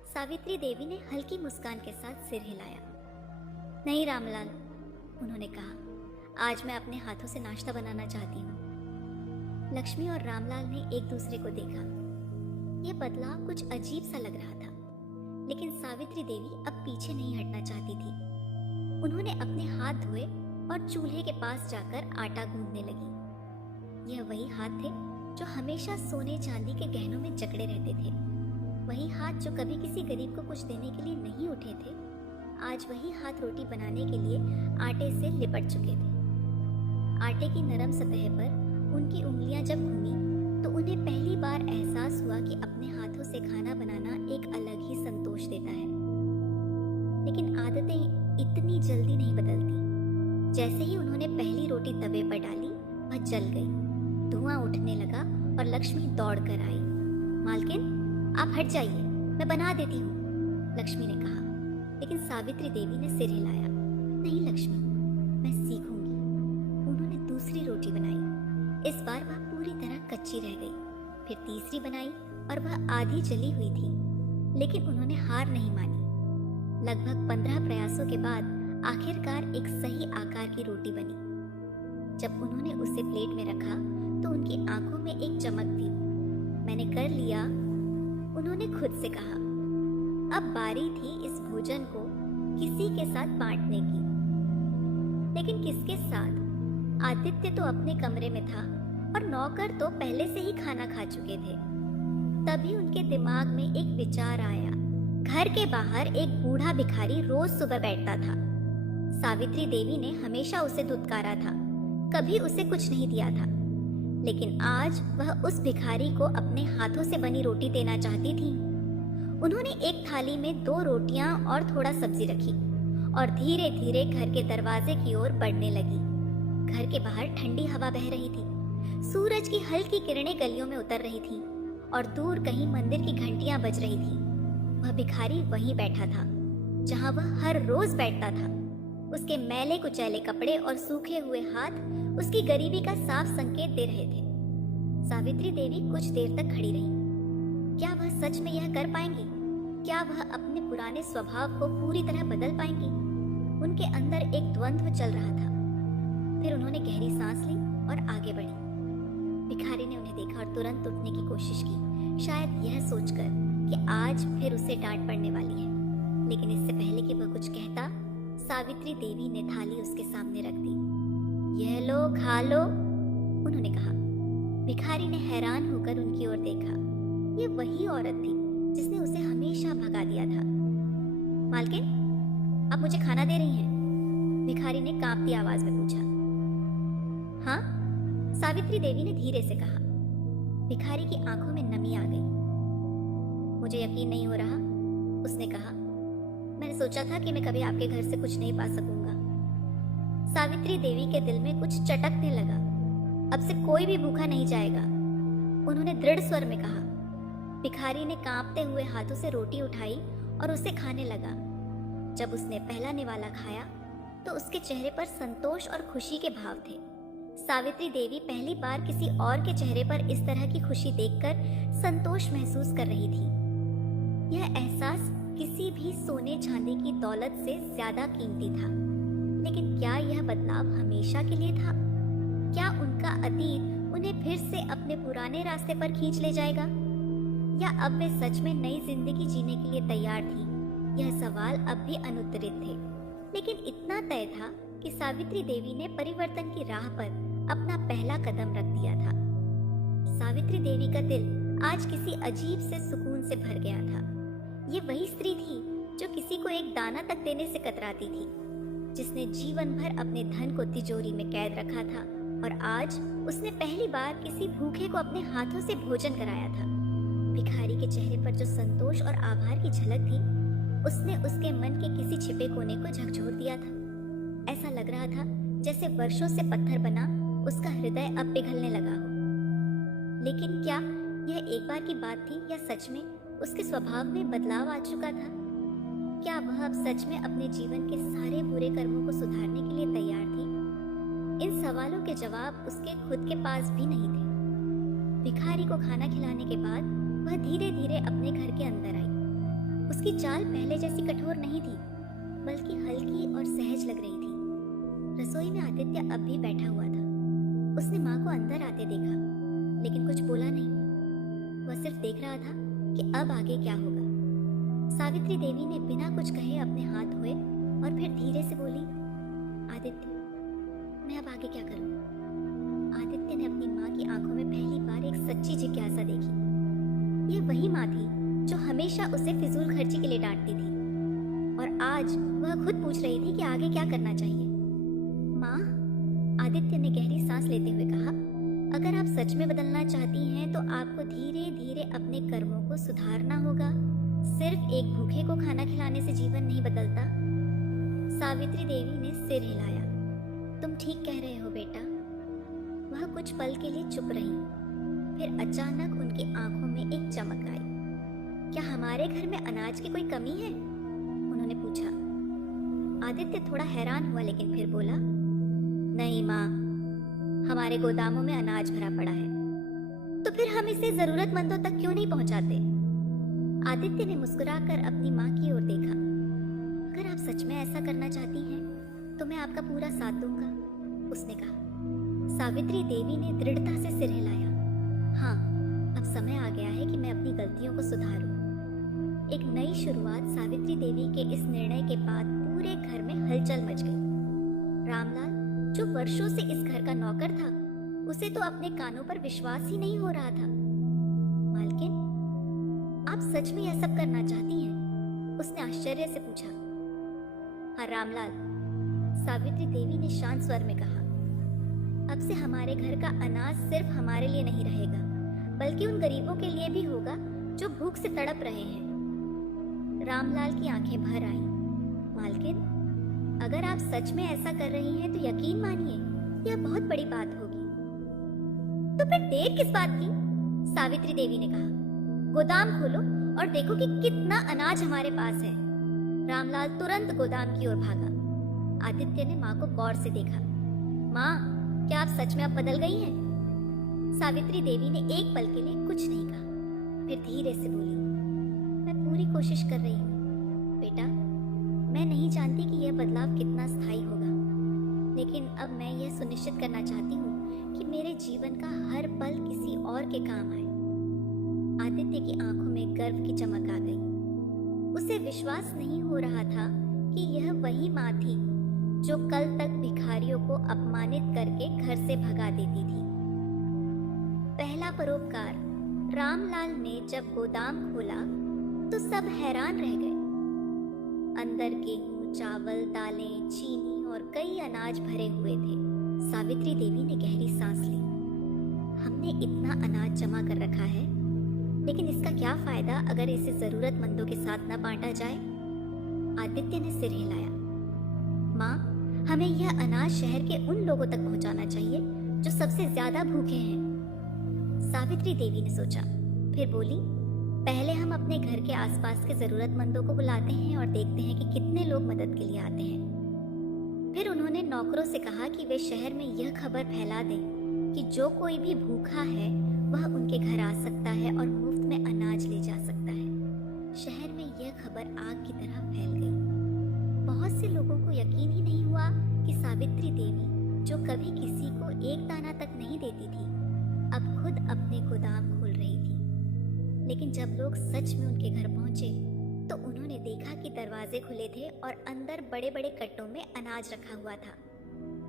सावित्री देवी ने हल्की मुस्कान के साथ सिर हिलाया। नहीं रामलाल, उन्होंने कहा, आज मैं अपने हाथों से नाश्ता बनाना चाहती हूँ। लक्ष्मी और रामलाल ने एक दूसरे को देखा। यह बदलाव कुछ अजीब सा लग रहा था, लेकिन सावित्री देवी अब पीछे नहीं हटना चाहती थी। उन्होंने अपने हाथ धोए और चूल्हे के पास जाकर आटा गूंदने लगी। यह वही हाथ थे जो हमेशा सोने चांदी के गहनों में जकड़े रहते थे। वही हाथ जो कभी किसी गरीब को कुछ देने के लिए नहीं उठे थे, आज वही हाथ रोटी बनाने के लिए आटे से लिपट चुके थे। आटे की नरम सतह पर उनकी उंगलियां जब घूमी तो उन्हें पहली बार एहसास हुआ कि अपने हाथों से खाना बनाना एक अलग ही संतोष देता है। लेकिन आदतें इतनी जल्दी नहीं बदलती। जैसे ही उन्होंने पहली रोटी तवे पर डाली, वह जल गई। धुआं उठने लगा और लक्ष्मी दौड़ कर आई। मालकिन, आप हट जाइए, मैं बना देती हूँ, लक्ष्मी ने कहा। लेकिन सावित्री देवी ने सिर हिलाया। नहीं लक्ष्मी, मैं सीखूंगी। उन्होंने दूसरी रोटी बनाई। इस बार वह पूरी तरह कच्ची रह गई। फिर तीसरी बनाई और वह आधी जली हुई थी, लेकिन उन्होंने हार नहीं मानी। लगभग 15 प्रयासों के बाद आखिरकार एक सही आकार की रोटी बनी। जब उन्होंने उसे प्लेट में रखा तो उनकी आंखों में एक चमक थी। मैंने कर लिया, उन्होंने खुद से कहा। अब बारी थी इस भोजन को किसी के साथ बांटने की। लेकिन किसके साथ? आदित्य तो अपने कमरे में था और नौकर तो पहले से ही खाना खा चुके थे। तभी उनके दिमाग में एक विचार आया। घर के बाहर एक बूढ़ा भिखारी रोज सुबह बैठता था। सावित्री देवी ने हमेशा उसे धुतकारा था, कभी उसे कुछ नहीं दिया था। लेकिन आज वह उस भिखारी को अपने हाथों से बनी रोटी देना चाहती थी। उन्होंने एक थाली में 2 रोटियां और थोड़ा सब्जी रखी और धीरे धीरे घर के दरवाजे की ओर बढ़ने लगी। घर के बाहर ठंडी हवा बह रही थी। सूरज की हल्की किरणें गलियों में उतर रही थीं और दूर कहीं मंदिर की घंटियां बज रही थीं। वह भिखारी वहीं बैठा था जहां वह हर रोज बैठता था। उसके मैले कुचैले कपड़े और सूखे हुए हाथ उसकी गरीबी का साफ संकेत दे रहे थे। सावित्री देवी कुछ देर तक खड़ी रही। क्या वह सच में यह कर पाएंगी? क्या वह अपने पुराने स्वभाव को पूरी तरह बदल पाएंगी? उनके अंदर एक द्वंद्व चल रहा था। फिर उन्होंने गहरी सांस ली और आगे बढ़ी। भिखारी ने उन्हें देखा और तुरंत उठने की कोशिश की, शायद यह सोचकर कि आज फिर उसे डांट पड़ने वाली है। लेकिन इससे पहले कि वह कुछ कहता, सावित्री देवी ने थाली उसके सामने रख दी। यह लो, खा लो, उन्होंने कहा। भिखारी ने हैरान होकर उनकी ओर देखा। ये वही औरत थी जिसने उसे हमेशा भगा दिया था। मालकिन, आप मुझे खाना दे रही हैं? भिखारी ने कांपती आवाज में पूछा। हाँ, सावित्री देवी ने धीरे से कहा। भिखारी की आंखों में नमी आ गई। मुझे यकीन नहीं हो रहा, उसने कहा। मैंने सोचा था कि मैं कभी आपके घर से कुछ नहीं पा सकूंगा। सावित्री देवी के दिल में कुछ चटकने लगा। अब से कोई भी भूखा नहीं जाएगा, उन्होंने दृढ़ स्वर में कहा। भिखारी ने कांपते हुए हाथों से रोटी उठाई और उसे खाने लगा। जब उसने पहला निवाला खाया तो उसके चेहरे पर संतोष और खुशी के भाव थे। सावित्री देवी पहली बार किसी और के चेहरे पर इस तरह की खुशी देखकर संतोष महसूस कर रही थी। यह एहसास किसी भी सोने चांदी की दौलत से ज्यादा कीमती था। लेकिन क्या यह बदलाव हमेशा के लिए था? क्या उनका अतीत उन्हें फिर से अपने पुराने रास्ते पर खींच ले जाएगा, या अब वे सच में नई जिंदगी जीने के लिए तैयार थी? यह सवाल अब भी अनुत्तरित थे। लेकिन इतना तय था कि सावित्री देवी ने परिवर्तन की राह पर अपना पहला कदम रख दिया था। सावित्री देवी का दिल आज किसी अजीब से सुकून से भर गया था। ये वही स्त्री थी जो किसी को एक दाना तक देने से कतराती थी, जिसने जीवन भर अपने धन को तिजोरी में कैद रखा था और आज उसने पहली बार किसी भूखे को अपने हाथों से भोजन कराया था। भिखारी के चेहरे पर जो संतोष और आभार की झलक थी, उसने उसके मन के किसी छिपे कोने को झकझोर दिया था। ऐसा लग रहा था जैसे वर्षों से पत्थर बना उसका हृदय अब पिघलने लगा हो। लेकिन क्या यह एक बार की बात थी या सच में उसके स्वभाव में बदलाव आ चुका था? क्या वह अब सच में अपने जीवन के सारे बुरे कर्मों को सुधारने के लिए तैयार थी? इन सवालों के जवाब उसके खुद के पास भी नहीं थे। भिखारी को खाना खिलाने के बाद वह धीरे धीरे अपने घर के अंदर आई। उसकी चाल पहले जैसी कठोर नहीं थी, बल्कि हल्की और सहज लग रही थी। रसोई में आदित्य अब भी बैठा हुआ था। उसने माँ को अंदर आते देखा, लेकिन कुछ बोला नहीं। वह सिर्फ देख रहा था कि अब आगे क्या होगा। सावित्री देवी ने बिना कुछ कहे अपने हाथ धोए और फिर धीरे से बोली, आदित्य, मैं अब आगे क्या करूं? आदित्य ने अपनी माँ की आंखों में पहली बार एक सच्ची जिज्ञासा देखी। ये वही माँ थी जो हमेशा उसे फिजूल खर्ची के लिए डांटती थी, और आज वह खुद पूछ रही थी कि आगे क्या करना चाहिए। माँ, आदित्य ने गहरी सांस लेते हुए कहा, अगर आप सच में बदलना चाहती हैं तो आपको धीरे धीरे अपने कर्मों को सुधारना होगा। सिर्फ एक भूखे को खाना खिलाने से जीवन नहीं बदलता। सावित्री देवी ने सिर हिलाया। तुम ठीक कह रहे हो बेटा। वह कुछ पल के लिए चुप रही, फिर अचानक उनकी आंखों में एक चमक आई। क्या हमारे घर में अनाज की कोई कमी है? उन्होंने पूछा। आदित्य थोड़ा हैरान हुआ, लेकिन फिर बोला, नहीं माँ, हमारे गोदामों में अनाज भरा पड़ा है। तो फिर हम इसे जरूरतमंदों तक क्यों नहीं पहुंचाते? आदित्य ने मुस्कुराकर अपनी माँ की ओर देखा। अगर आप सच में ऐसा करना चाहती हैं, तो मैं आपका पूरा साथ दूंगा, उसने कहा। सावित्री देवी ने दृढ़ता से सिर हिलाया। हाँ, अब समय आ गया है कि मैं अपनी गलतियों को सुधारूं। एक नई शुरुआत। सावित्री देवी के इस निर्णय के बाद पूरे घर में हलचल मच गई। रामलाल, जो वर्षों से इस घर का नौकर था, उसे तो अपने कानों पर विश्वास ही नहीं हो रहा था। मालकिन, आप सच में यह सब करना चाहती हैं? उसने आश्चर्य से पूछा। हाँ रामलाल, सावित्री देवी ने शांत स्वर में कहा। अब से हमारे घर का अनाज सिर्फ हमारे लिए नहीं रहेगा, बल्कि उन गरीबों के लिए भी होगा जो भूख से तड़प रहे हैं। रामलाल की आंखें भर आईं। मालकिन, अगर आप सच में ऐसा कर रही हैं तो यकीन मानिए, यह बहुत बड़ी बात होगी। तो फिर देर किस बात की? सावित्री देवी ने कहा। गोदाम खोलो और देखो कि कितना अनाज हमारे पास है। रामलाल तुरंत गोदाम की ओर भागा। आदित्य ने माँ को गौर से देखा। माँ, क्या आप सच में अब बदल गई हैं? सावित्री देवी ने एक पल के लिए कुछ नहीं कहा, फिर धीरे से बोली, मैं पूरी कोशिश कर रही हूँ बेटा। मैं नहीं जानती कि यह बदलाव कितना स्थायी होगा, लेकिन अब मैं यह सुनिश्चित करना चाहती हूँ कि मेरे जीवन का हर पल किसी और के काम आए। आदित्य की आंखों में गर्व की चमक आ गई। उसे विश्वास नहीं हो रहा था कि यह वही माँ थी जो कल तक भिखारियों को अपमानित करके घर से भगा देती थी। पहला परोपकार। रामलाल ने जब गोदाम खोला तो सब हैरान रह गए। अंदर गेहूं, चावल, दालें, चीनी और कई अनाज भरे हुए थे। सावित्री देवी ने गहरी सांस ली। हमने इतना अनाज जमा कर रखा है, लेकिन इसका क्या फायदा अगर इसे जरूरतमंदों के साथ न बांटा जाए? आदित्य ने सिर हिलाया। माँ, हमें यह अनाज शहर के उन लोगों तक पहुंचाना चाहिए जो सबसे ज्यादा भूखे हैं। सावित्री देवी ने सोचा, फिर बोली, पहले हम अपने घर के आसपास के जरूरतमंदों को बुलाते हैं और देखते हैं कि कितने लोग मदद के लिए आते हैं। फिर उन्होंने नौकरों से कहा कि वे शहर में यह खबर फैला दें कि जो कोई भी भूखा है वह उनके घर आ सकता है और मुफ्त में अनाज ले जा सकता है। शहर में यह खबर आग की तरह फैल गई। बहुत से लोगों को यकीन ही नहीं हुआ कि सावित्री देवी, जो कभी किसी को एक दाना तक नहीं देती थी, अब खुद अपने गोदाम खोल रही थी। लेकिन जब लोग सच में उनके घर पहुंचे तो उन्होंने देखा कि दरवाजे खुले थे और अंदर बड़े बड़े कट्टों में अनाज रखा हुआ था।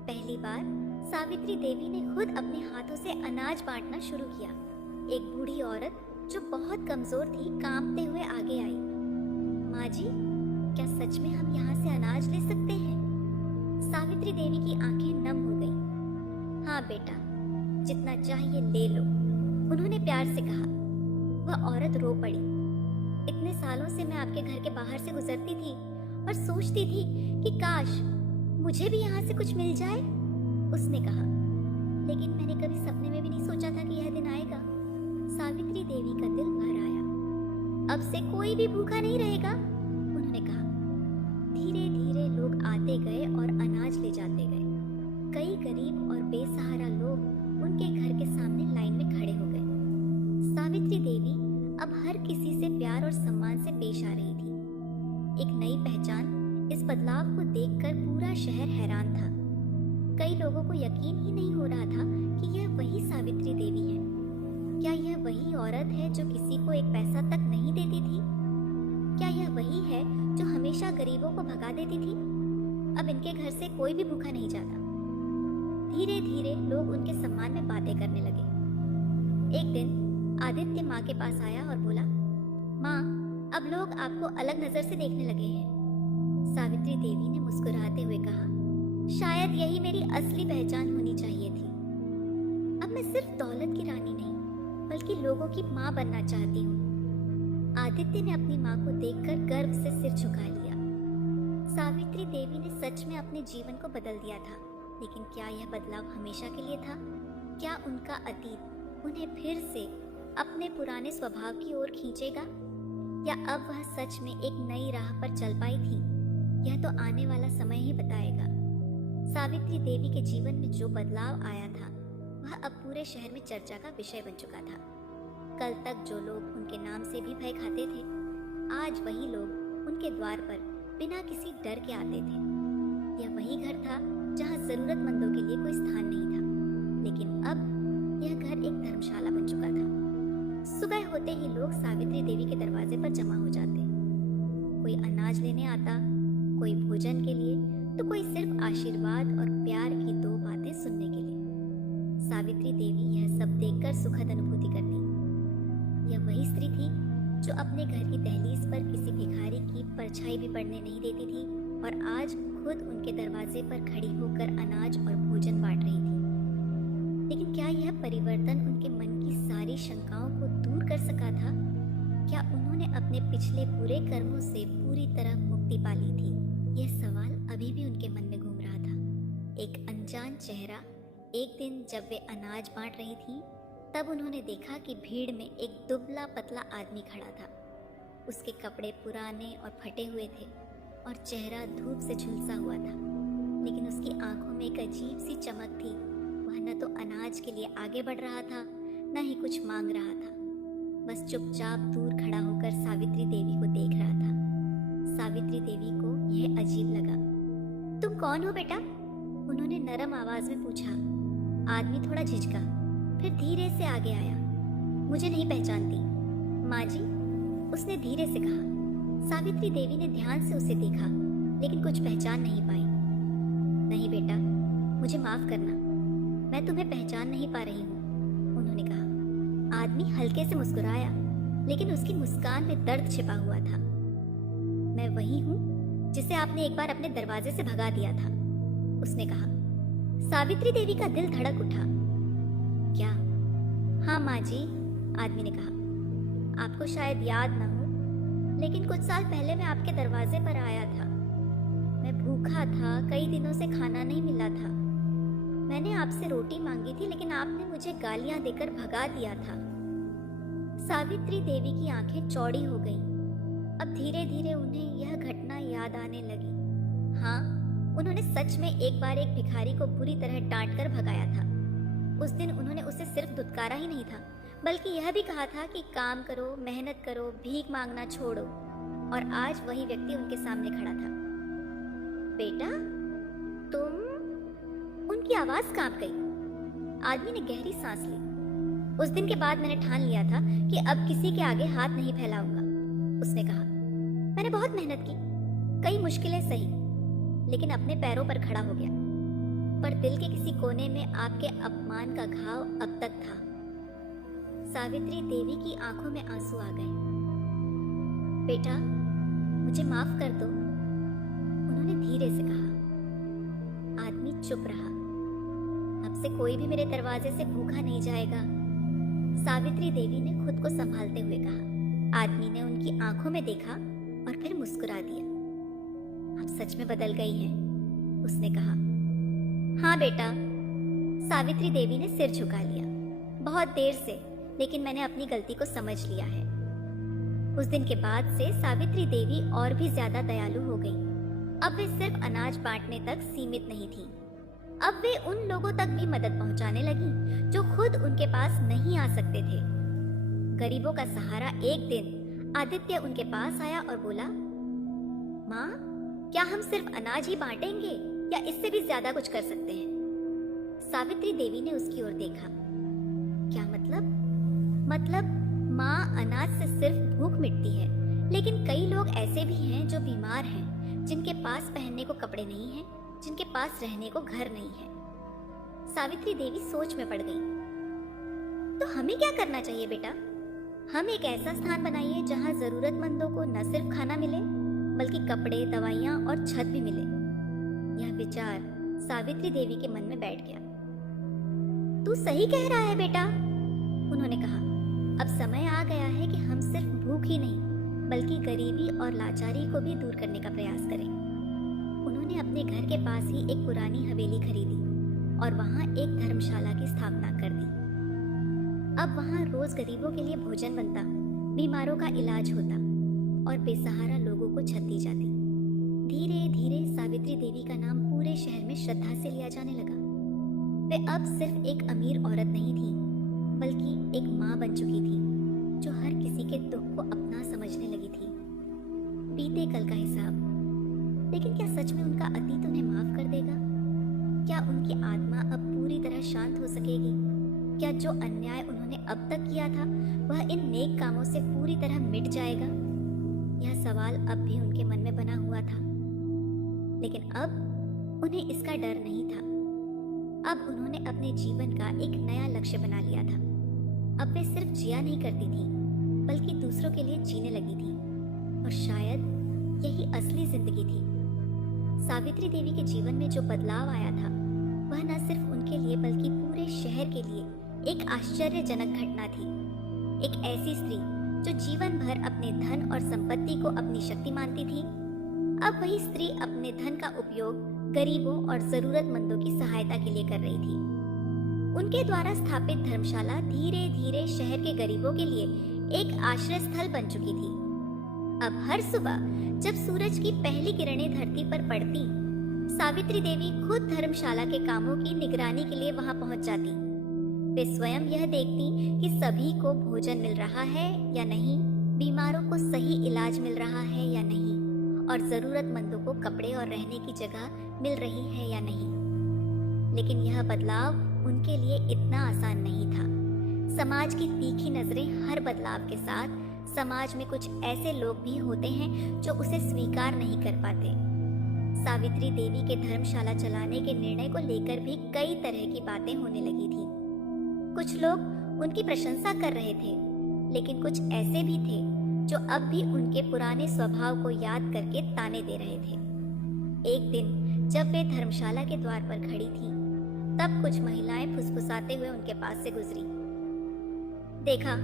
पहली बार सावित्री देवी ने खुद अपने हाथों से अनाज बांटना शुरू किया। एक बूढ़ी औरत जो बहुत कमजोर थी, कांपते हुए आगे आई। माँ जी, क्या सच में हम यहाँ से अनाज ले सकते हैं? सावित्री देवी की आंखें नम हो गईं। हाँ बेटा, जितना चाहिए ले लो, उन्होंने प्यार से कहा। वह औरत रो पड़ी। इतने सालों से मैं आपके घर के बाहर से गुजरती थी और सोचती थी कि काश मुझे भी यहाँ से कुछ मिल जाए, उसने कहा। लेकिन मैंने कभी सपने में भी नहीं सोचा था कि यह दिन आएगा। सावित्री देवी का दिल भर आया। अब से कोई भी भूखा नहीं रहेगा, उन्होंने कहा। धीरे धीरे लोग आते गए और अनाज ले जाते गए। कई गरीब और बेसहारा लोग उनके घर के सामने लाइन में खड़े हो गए। सावित्री देवी अब हर किसी से प्यार और सम्मान से पेश आ रही थी। एक नई पहचान। इस बदलाव को देखकर पूरा शहर हैरान था। कई लोगों को यकीन ही नहीं हो रहा था कि यह वही सावित्री देवी है। क्या यह वही औरत है जो किसी को एक पैसा तक नहीं देती थी? क्या यह वही है जो हमेशा गरीबों को भगा देती थी? अब इनके घर से कोई भी भूखा नहीं जाता। धीरे धीरे लोग उनके सम्मान में बातें करने लगे। एक दिन आदित्य माँ के पास आया और बोला, माँ, अब लोग आपको अलग नजर से देखने लगे हैं। सावित्री देवी ने मुस्कुराते हुए कहा, शायद यही मेरी असली पहचान होनी चाहिए थी। अब मैं सिर्फ दौलत की रानी नहीं, बल्कि लोगों की माँ बनना चाहती हूँ। आदित्य ने अपनी माँ को देखकर गर्व से सिर झुका लिया। सावित्री देवी ने सच में अपने जीवन को बदल दिया था, लेकिन क्या यह बदलाव हमेशा के लिए था? क्या उनका अतीत उन्हें फिर से अपने पुराने स्वभाव की ओर खींचेगा, या अब वह सच में एक नई राह पर चल पाई थी? यह तो आने वाला समय ही बताएगा। सावित्री देवी के जीवन में जो बदलाव आया था वह अब पूरे शहर में चर्चा का विषय बन चुका था। कल तक जो लोग उनके नाम से भी भय खाते थे, आज वही लोग उनके द्वार पर बिना किसी डर के आते थे। यह वही घर था जहाँ जरूरतमंदों के लिए कोई स्थान नहीं था, लेकिन अब यह घर एक धर्मशाला बन चुका था। सुबह होते ही लोग सावित्री देवी के दरवाजे पर जमा हो जाते। कोई अनाज लेने आता, कोई भोजन के लिए, तो कोई सिर्फ आशीर्वाद और प्यार की दो बातें सुनने के लिए। सावित्री देवी यह सब देखकर सुखद अनुभूति करती। यह वही स्त्री थी जो अपने घर की दहलीज पर किसी भिखारी की परछाई भी पड़ने नहीं देती थी और आज खुद उनके दरवाजे पर खड़ी होकर अनाज और भोजन बांट रही थी। लेकिन क्या यह परिवर्तन उनके मन की सारी शंकाओं को दूर कर सका था? क्या उन्होंने अपने पिछले बुरे कर्मों से पूरी तरह मुक्ति पा ली थी? यह सवाल अभी भी उनके मन में घूम रहा था। एक अनजान चेहरा। एक दिन जब वे अनाज बांट रही थीं, तब उन्होंने देखा कि भीड़ में एक दुबला पतला आदमी खड़ा था। उसके कपड़े पुराने और फटे हुए थे और चेहरा धूप से झुलसा हुआ था, लेकिन उसकी आंखों में एक अजीब सी चमक थी। वह न तो अनाज के लिए आगे बढ़ रहा था, न ही कुछ मांग रहा था। बस चुपचाप दूर खड़ा होकर सावित्री देवी को देख रहा था। सावित्री देवी को यह अजीब लगा। तुम कौन हो बेटा? उन्होंने नरम आवाज में पूछा। आदमी थोड़ा झिझका, फिर धीरे से आगे आया। मुझे नहीं पहचानती माँ जी, उसने धीरे से कहा। सावित्री देवी ने ध्यान से उसे देखा, लेकिन कुछ पहचान नहीं पाई। नहीं बेटा, मुझे माफ करना, मैं तुम्हें पहचान नहीं पा रही हूँ, उन्होंने कहा। आदमी हल्के से मुस्कुराया, लेकिन उसकी मुस्कान में दर्द छिपा हुआ था। मैं वही हूँ जिसे आपने एक बार अपने दरवाजे से भगा दिया था, उसने कहा। सावित्री देवी का दिल धड़क उठा। क्या? हाँ माँ जी, आदमी ने कहा। आपको शायद याद ना हो, लेकिन कुछ साल पहले मैं आपके दरवाजे पर आया था। मैं भूखा था, कई दिनों से खाना नहीं मिला था। मैंने आपसे रोटी मांगी थी, लेकिन आपने मुझे गालियां देकर भगा दिया था। सावित्री देवी की आंखें चौड़ी हो गईं। अब धीरे धीरे उन्हें यह घटना याद आने लगी। हाँ, उन्होंने सच में एक बार एक भिखारी को बुरी तरह डांट कर भगाया था। उस दिन उन्होंने उसे सिर्फ दुत्कारा ही नहीं था, बल्कि यह भी कहा था कि काम करो, मेहनत करो, भीख मांगना छोड़ो। और आज वही व्यक्ति उनके सामने खड़ा था। बेटा, तुम? उनकी आवाज कांप गई। आदमी ने गहरी सांस ली। उस दिन के बाद मैंने ठान लिया था कि अब किसी के आगे हाथ नहीं फैलाऊंगा, उसने कहा। मैंने बहुत मेहनत की, कई मुश्किलें सही, लेकिन अपने पैरों पर खड़ा हो गया। पर दिल के किसी कोने में आपके अपमान का घाव अब तक था। सावित्री देवी की आंखों में आंसू आ गए। बेटा, मुझे माफ कर दो, उन्होंने धीरे से कहा। आदमी चुप रहा। अब से कोई भी मेरे दरवाजे से भूखा नहीं जाएगा, सावित्री देवी ने खुद को संभालते हुए कहा। आदमी ने उनकी आंखों में देखा और फिर मुस्कुरा दिया। अब सच में बदल गई है, उसने कहा। हाँ बेटा, सावित्री देवी ने सिर झुका लिया। बहुत देर से, लेकिन मैंने अपनी गलती को समझ लिया है। उस दिन के बाद से सावित्री देवी और भी ज्यादा दयालु हो गई। अब वे सिर्फ अनाज बांटने तक सीमित नहीं थी। अब वे उन लोगों तक भी मदद पहुंचाने लगी जो खुद उनके पास नहीं आ सकते थे। गरीबों का सहारा एक दिन आदित्य उनके पास आया और बोला, माँ, क्या हम सिर्फ अनाज ही बांटेंगे या इससे भी ज्यादा कुछ कर सकते हैं? सावित्री देवी ने उसकी ओर देखा। क्या मतलब? मतलब माँ, अनाज से सिर्फ भूख मिटती है, लेकिन कई लोग ऐसे भी हैं जो बीमार हैं, जिनके पास पहनने को कपड़े नहीं हैं, जिनके पास रहने को घर नहीं है। सावित्री देवी सोच में पड़ गई। तो हमें क्या करना चाहिए बेटा? हम एक ऐसा स्थान बनाइए जहाँ जरूरतमंदों को न सिर्फ खाना मिले, बल्कि कपड़े, दवाइयाँ और छत भी मिले। यह विचार सावित्री देवी के मन में बैठ गया। तू सही कह रहा है बेटा, उन्होंने कहा। अब समय आ गया है कि हम सिर्फ भूख ही नहीं, बल्कि गरीबी और लाचारी को भी दूर करने का प्रयास करें। उन्होंने अपने घर के पास ही एक पुरानी हवेली खरीदी और वहाँ एक धर्मशाला की स्थापना कर दी। अब वहाँ रोज गरीबों के लिए भोजन बनता, बीमारों का इलाज होता और बेसहारा लोगों को छत दी जाती। धीरे धीरे सावित्री देवी का नाम पूरे शहर में श्रद्धा से लिया जाने लगा। वे अब सिर्फ एक अमीर औरत नहीं थी, बल्कि एक माँ बन चुकी थी, जो हर किसी के दुख को अपना समझने लगी थी। बीते कल का हिसाब। लेकिन क्या सच में उनका अतीत उन्हें माफ कर देगा? क्या उनकी आत्मा अब पूरी तरह शांत हो सकेगी? क्या जो अन्याय उन्होंने अब तक किया था वह इन नेक कामों से पूरी तरह मिट जाएगा? यह सवाल अब भी उनके मन में बना हुआ था, लेकिन अब उन्हें इसका डर नहीं था। अब उन्होंने अपने जीवन का एक नया लक्ष्य बना लिया था। अब वे सिर्फ जिया नहीं करती थी, बल्कि दूसरों के लिए जीने लगी थी, और शायद यही असली जिंदगी थी। सावित्री देवी के जीवन में जो बदलाव आया था वह न सिर्फ उनके लिए बल्कि पूरे शहर के लिए एक आश्चर्यजनक घटना थी। एक ऐसी स्त्री जो जीवन भर अपने धन और संपत्ति को अपनी शक्ति मानती थी, अब वही स्त्री अपने धन का उपयोग गरीबों और जरूरतमंदों की सहायता के लिए कर रही थी। उनके द्वारा स्थापित धर्मशाला धीरे धीरे शहर के गरीबों के लिए एक आश्रय स्थल बन चुकी थी। अब हर सुबह जब सूरज की पहली किरणें धरती पर पड़ती, सावित्री देवी खुद धर्मशाला के कामों की निगरानी के लिए वहां पहुंच जाती। वे स्वयं यह देखती कि सभी को भोजन मिल रहा है या नहीं, बीमारों को सही इलाज मिल रहा है या नहीं, और जरूरतमंदों को कपड़े और रहने की जगह मिल रही है या नहीं। लेकिन यह बदलाव उनके लिए इतना आसान नहीं था। समाज की तीखी नजरें हर बदलाव के साथ समाज में कुछ ऐसे लोग भी होते हैं जो उसे स्वीकार नहीं कर पाते। सावित्री देवी के धर्मशाला चलाने के निर्णय को लेकर भी कई तरह की बातें होने लगी थी। कुछ लोग उनकी प्रशंसा कर रहे थे, लेकिन कुछ ऐसे भी थे जो अब भी उनके पुराने स्वभाव को याद करके ताने दे रहे थे। एक दिन जब वे धर्मशाला के द्वार पर खड़ी थीं, तब कुछ महिलाएं फुसफुसाते हुए उनके पास से गुजरी। देखा,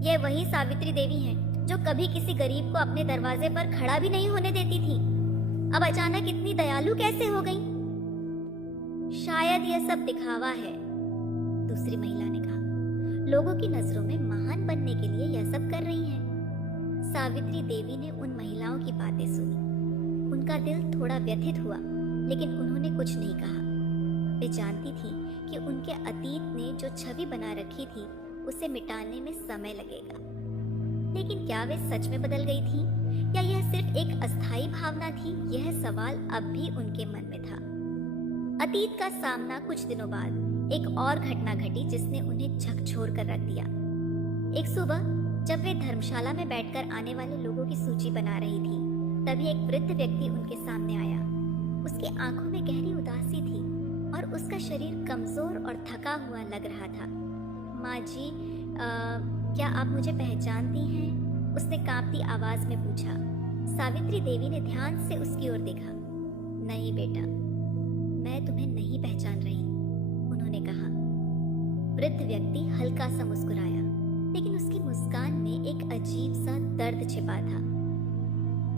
यह वही सावित्री देवी हैं जो कभी किसी गरीब को अपने दरवाजे पर खड़ा भी नहीं होने देती थी। अब अचानक इतनी दयालु कैसे हो गईं? शायद यह सब दिखावा है, दूसरी महिला ने कहा। लोगों की नजरों में महान बनने के लिए यह सब कर रही हैं। सावित्री देवी ने उन महिलाओं की बातें सुनी। उनका दिल थोड़ा व्यथित हुआ, लेकिन उन्होंने कुछ नहीं कहा। वे जानती थी कि उनके अतीत ने जो छवि बना रखी थी उसे मिटाने में समय लगेगा। लेकिन क्या वे सच में बदल गई थी या यह सिर्फ एक अस्थायी भावना थी? यह सवाल अब भी उनके मन में था। अतीत का सामना कुछ दिनों बाद एक और घटना घटी जिसने उन्हें झकझोर कर रख दिया। एक सुबह जब वे धर्मशाला में बैठकर आने वाले लोगों की सूची बना रही थी, तभी एक वृद्ध व्यक्ति उनके सामने आया। उसकी आंखों में गहरी उदासी थी और उसका शरीर कमजोर और थका हुआ लग रहा था। माँ जी, क्या आप मुझे पहचानती हैं? उसने कांपती आवाज में पूछा। सावित्री देवी ने ध्यान से उसकी ओर देखा। नहीं बेटा, मैं तुम्हें नहीं पहचान रही, उन्होंने कहा। वृद्ध व्यक्ति हल्का सा मुस्कुराया, लेकिन उसकी मुस्कान में एक अजीब सा दर्द छिपा था।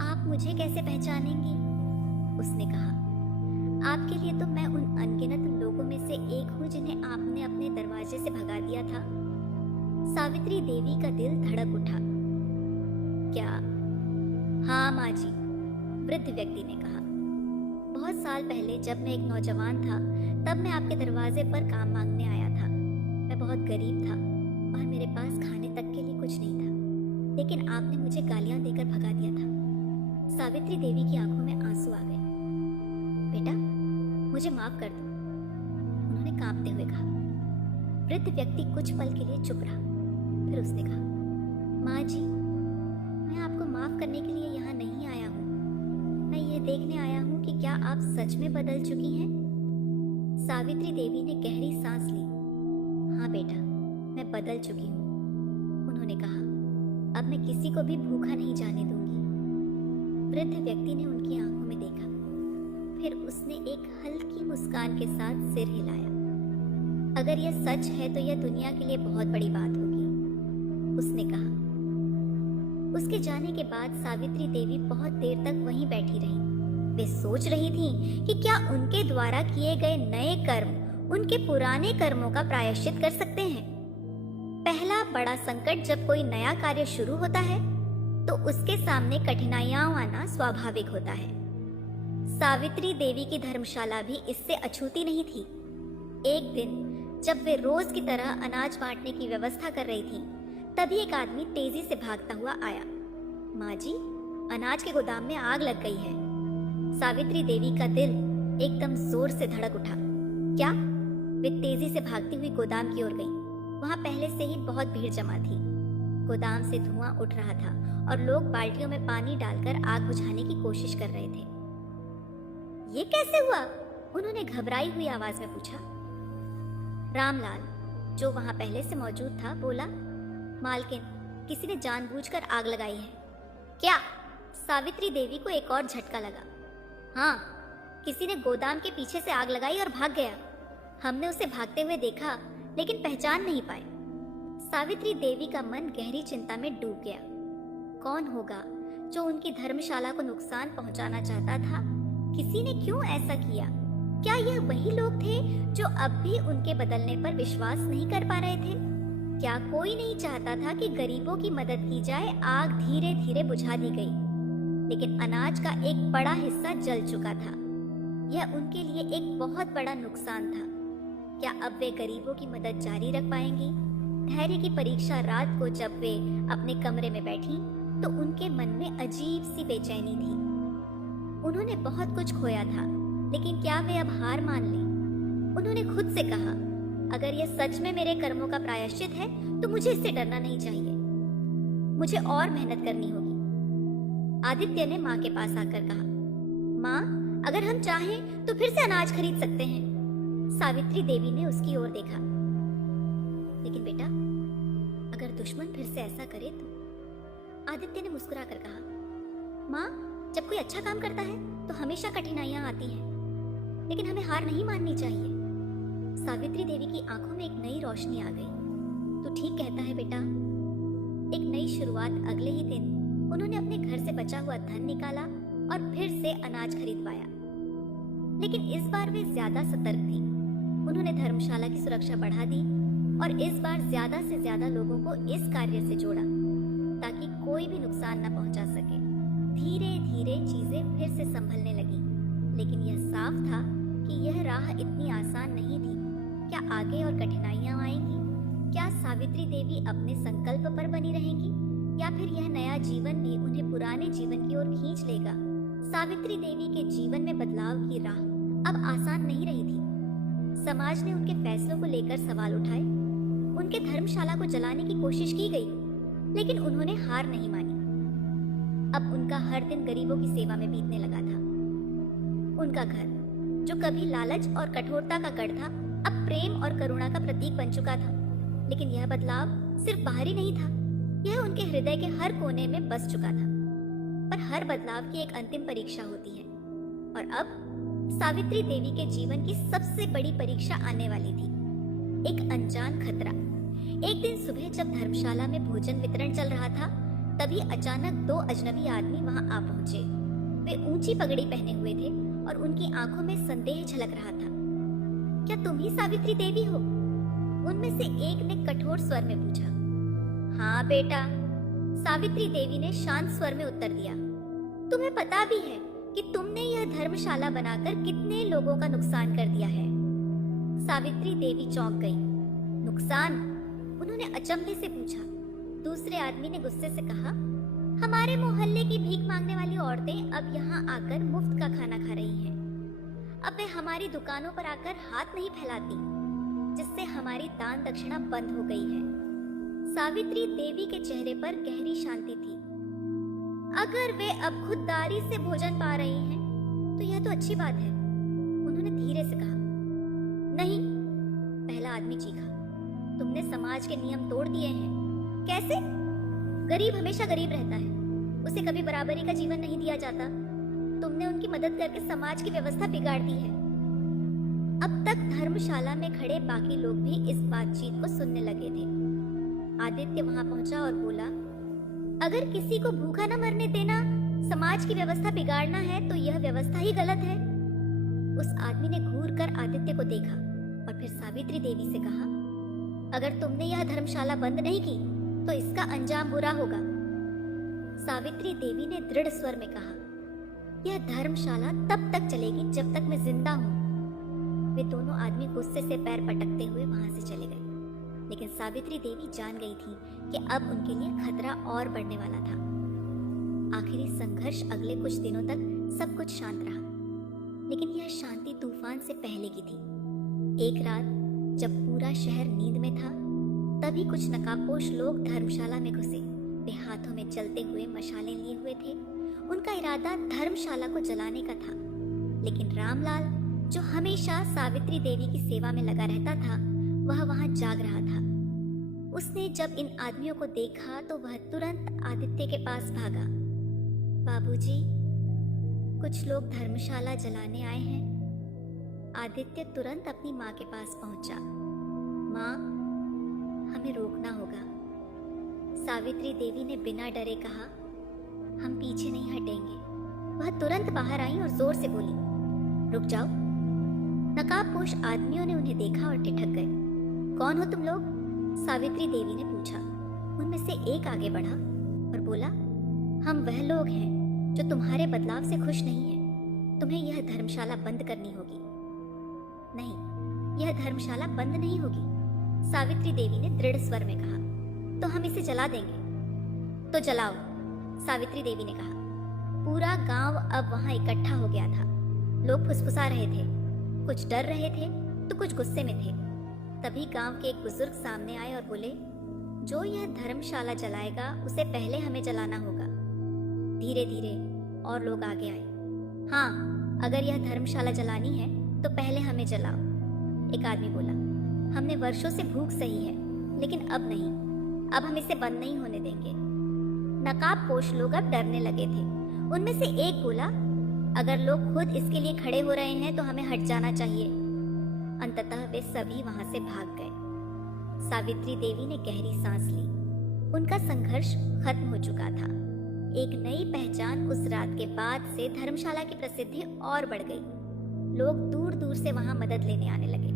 आप मुझे कैसे पहचानेंगी? उसने कहा। आपके लिए तो मैं उन अनगिनत लोगों में से एक हूँ जिन्हें आपने अपने दरवाजे से भगा दिया था। सावित्री देवी का दिल धड़क उठा। क्या? हाँ माँ जी, वृद्ध व्यक्ति ने कहा। बहुत साल पहले जब मैं एक नौजवान था, तब मैं आपके दरवाजे पर काम मांगने आया था। मैं बहुत गरीब था और मेरे पास खाने तक के लिए कुछ नहीं था, लेकिन आपने मुझे गालियां देकर भगा दिया था। सावित्री देवी की आंखों में आंसू आ गए। बेटा, मुझे माफ कर दो, उन्होंने कांपते हुए कहा। वृद्ध व्यक्ति कुछ पल के लिए चुप रहा, फिर उसने कहा, माँ जी, मैं आपको माफ करने के लिए यहाँ नहीं आया हूँ। मैं यह देखने आया हूँ कि क्या आप सच में बदल चुकी हैं। सावित्री देवी ने गहरी सांस ली। हाँ बेटा, मैं बदल चुकी हूँ, उन्होंने कहा। अब मैं किसी को भी भूखा नहीं जाने दूंगी। वृद्ध व्यक्ति ने उनकी आंखों में देखा, फिर उसने एक हल्की मुस्कान के साथ सिर हिलाया। अगर यह सच है तो यह दुनिया के लिए बहुत बड़ी बात होगी, उसने कहा। उसके जाने के बाद सावित्री देवी बहुत देर तक वहीं बैठी रही। वे सोच रही थीं कि क्या उनके द्वारा किए गए नए कर्म उनके पुराने कर्मों का प्रायश्चित कर सकते हैं। पहला बड़ा संकट जब कोई नया कार्य शुरू होता है तो उसके सामने कठिनाइयां आना स्वाभाविक होता है। सावित्री देवी की धर्मशाला भी इससे अछूती नहीं थी। एक दिन जब वे रोज की तरह अनाज बांटने की व्यवस्था कर रही थीं, तभी एक आदमी तेजी से भागता हुआ आया। माँ जी, अनाज के गोदाम में आग लग गई है। सावित्री देवी का दिल एकदम जोर से धड़क उठा। क्या? वे तेजी से भागती हुई गोदाम की ओर गई। वहां पहले से ही बहुत भीड़ जमा थी। गोदाम से धुआं उठ रहा था और लोग बाल्टियों में पानी डालकर आग बुझाने की कोशिश कर रहे थे। ये कैसे हुआ? उन्होंने घबराई हुई आवाज में पूछा। रामलाल, जो वहां पहले से मौजूद था, बोला, मालकिन, किसी ने जानबूझकर आग लगाई है। क्या? सावित्री देवी को एक और झटका लगा। हाँ, किसी ने गोदाम के पीछे से आग लगाई और भाग गया। हमने उसे भागते हुए देखा, लेकिन पहचान नहीं पाए। सावित्री देवी का मन गहरी चिंता में डूब गया। कौन होगा जो उनकी धर्मशाला को नुकसान पहुंचाना चाहता था? किसी ने क्यों ऐसा किया? क्या यह वही लोग थे जो अब भी उनके बदलने पर विश्वास नहीं कर पा रहे थे? क्या कोई नहीं चाहता था कि गरीबों की मदद की जाए? आग धीरे धीरे बुझा दी गई, लेकिन अनाज का एक बड़ा हिस्सा जल चुका था। यह उनके लिए एक बहुत बड़ा नुकसान था। क्या अब वे गरीबों की मदद जारी रख पाएंगी? धैर्य की परीक्षा रात को जब वे अपने कमरे में बैठी तो उनके मन में अजीब सी बेचैनी थी। उन्होंने बहुत कुछ खोया था, लेकिन क्या वे अब हार मान लें? उन्होंने खुद से कहा, अगर यह सच में मेरे कर्मों का प्रायश्चित है तो मुझे इससे डरना नहीं चाहिए। मुझे और मेहनत करनी होगी। आदित्य ने माँ के पास आकर कहा, माँ, अगर हम चाहें तो फिर से अनाज खरीद सकते हैं। सावित्री देवी ने उसकी ओर देखा। लेकिन बेटा, अगर दुश्मन फिर से ऐसा करे तो? आदित्य ने मुस्कुराकर कहा, माँ, जब कोई अच्छा काम करता है तो हमेशा कठिनाइयां आती हैं, लेकिन हमें हार नहीं माननी चाहिए। सावित्री देवी की आंखों में एक नई रोशनी आ गई। तू ठीक कहता है बेटा। एक नई शुरुआत। अगले ही दिन उन्होंने अपने घर से बचा हुआ धन निकाला और फिर से अनाज खरीदवाया, लेकिन इस बार वे ज्यादा सतर्क थी। उन्होंने धर्मशाला की सुरक्षा बढ़ा दी और इस बार ज्यादा से ज्यादा लोगों को इस कार्य से जोड़ा ताकि कोई भी नुकसान न पहुंचा सके। धीरे धीरे चीजें फिर से संभलने लगी, लेकिन यह साफ था कि यह राह इतनी आसान नहीं थी। क्या आगे और कठिनाइयां आएंगी? क्या सावित्री देवी अपने संकल्प पर बनी रहेंगी, या फिर यह नया जीवन भी उन्हें पुराने जीवन की ओर खींच लेगा? सावित्री देवी के जीवन में बदलाव की राह अब आसान नहीं रही थी। समाज ने उनके फैसलों को लेकर सवाल उठाए। उनके धर्मशाला को जलाने की कोशिश की गई, लेकिन उन्होंने हार नहीं मानी। अब उनका हर दिन गरीबों की सेवा में बीतने लगा था। उनका घर, जो कभी लालच और कठोरता का गढ़ था, अब प्रेम और करुणा का प्रतीक बन चुका था। लेकिन यह बदलाव सिर्फ बाहरी नहीं था, यह उनके हृदय के हर कोने में बस चुका था। पर हर बदलाव की एक अंतिम परीक्षा होती है, और अब सावित्री देवी के जीवन की सबसे बड़ी परीक्षा आने वाली थी। एक अनजान खतरा। एक दिन सुबह जब धर्मशाला में भोजन वितरण चल रहा था, तभी अचानक दो अजनबी आदमी वहां आ पहुंचे। वे ऊंची पगड़ी पहने हुए थे और उनकी आंखों में संदेह झलक रहा था। क्या तुम ही सावित्री देवी हो? उनमें से एक ने कठोर स्वर में पूछा। हाँ बेटा, सावित्री देवी ने शांत स्वर में उत्तर दिया। तुम्हें पता भी है कि तुमने यह धर्मशाला बनाकर कितने लोगों का नुकसान कर दिया है। सावित्री देवी चौंक गई। नुकसान? उन्होंने अचंभे से पूछा। दूसरे आदमी ने गुस्से से कहा, हमारे मोहल्ले की भीख मांगने वाली औरतें अब यहाँ आकर मुफ्त का खाना खा रही हैं। अब वे हमारी दुकानों पर आकर हाथ नहीं फैलाती, जिससे हमारी दान दक्षिणा बंद हो गई है। सावित्री देवी के चेहरे पर गहरी शांति थी। अगर वे अब खुददारी से भोजन पा रही हैं, तो यह तो अच्छी बात है। उन्होंने धीरे से कहा। नहीं, पहला आदमी चीखा, तुमने समाज के नियम तोड़ दिए हैं। कैसे? गरीब हमेशा गरीब रहता है, उसे कभी बराबरी का जीवन नहीं दिया जाता। तुमने उनकी मदद करके समाज की व्यवस्था बिगाड़ दी है। अब तक धर्मशाला में खड़े बाकी लोग भी इस बातचीत को सुनने लगे थे। आदित्य वहां पहुंचा और बोला, अगर किसी को भूखा न मरने देना समाज की व्यवस्था बिगाड़ना है, तो यह व्यवस्था ही गलत है। उस आदमी ने घूर कर आदित्य को देखा और फिर सावित्री देवी से कहा, अगर तुमने यह धर्मशाला बंद नहीं की तो इसका अंजाम बुरा होगा। सावित्री देवी ने दृढ़ स्वर में कहा, यह धर्मशाला तब तक चलेगी जब तक मैं जिंदा हूँ। वे दोनों आदमी गुस्से से पैर पटकते हुए वहां से चले गए, लेकिन सावित्री देवी जान गई थी कि अब उनके लिए खतरा और बढ़ने वाला था। आखिरी संघर्ष अगले कुछ दिनों तक सब कुछ शांत रहा, लेकिन यह शांति तूफान से पहले की थी। एक रात जब पूरा शहर नींद में था, तभी कुछ नकाबपोश लोग धर्मशाला में घुसे। वे हाथों में जलते हुए मशालें लिए हुए थे। उनका इरादा धर्मशाला को जलाने का था, लेकिन रामलाल, जो हमेशा सावित्री देवी की सेवा में लगा रहता था, वह वहां जाग रहा था। उसने जब इन आदमियों को देखा तो वह तुरंत आदित्य के पास भागा। बाबूजी, कुछ लोग धर्मशाला जलाने आए हैं। आदित्य तुरंत अपनी माँ के पास पहुंचा। माँ, हमें रोकना होगा। सावित्री देवी ने बिना डरे कहा, हम पीछे नहीं हटेंगे। वह तुरंत बाहर आई और जोर से बोली, रुक जाओ। नकाबपोश आदमियों ने उन्हें देखा और ठिठक गए। कौन हो तुम लोग? सावित्री देवी ने पूछा। उनमें से एक आगे बढ़ा और बोला, हम वह लोग हैं जो तुम्हारे बदलाव से खुश नहीं हैं। तुम्हें यह धर्मशाला बंद करनी होगी। नहीं, यह धर्मशाला बंद नहीं होगी, सावित्री देवी ने दृढ़ स्वर में कहा। तो हम इसे जला देंगे। तो जलाओ, सावित्री देवी ने कहा। पूरा गांव अब वहां इकट्ठा हो गया था। लोग फुसफुसा रहे थे, कुछ डर रहे थे तो कुछ गुस्से में थे। तभी गांव के एक बुजुर्ग सामने आए और बोले, जो यह धर्मशाला जलाएगा उसे पहले हमें जलाना होगा। धीरे धीरे और लोग आगे आए। हाँ, अगर यह धर्मशाला जलानी है तो पहले हमें जलाओ, एक आदमी बोला। हमने वर्षों से भूख सही है, लेकिन अब नहीं। अब हम इसे बंद नहीं होने देंगे। नकाबपोश लोग अब डरने लगे थे। उनमें से एक बोला, अगर लोग खुद इसके लिए खड़े हो रहे हैं तो हमें हट जाना चाहिए। अंततः वे सभी वहां से भाग गए। सावित्री देवी ने गहरी सांस ली। उनका संघर्ष खत्म हो चुका था। एक नई पहचान उस रात के बाद से धर्मशाला की प्रसिद्धि और बढ़ गई। लोग दूर दूर से वहां मदद लेने आने लगे।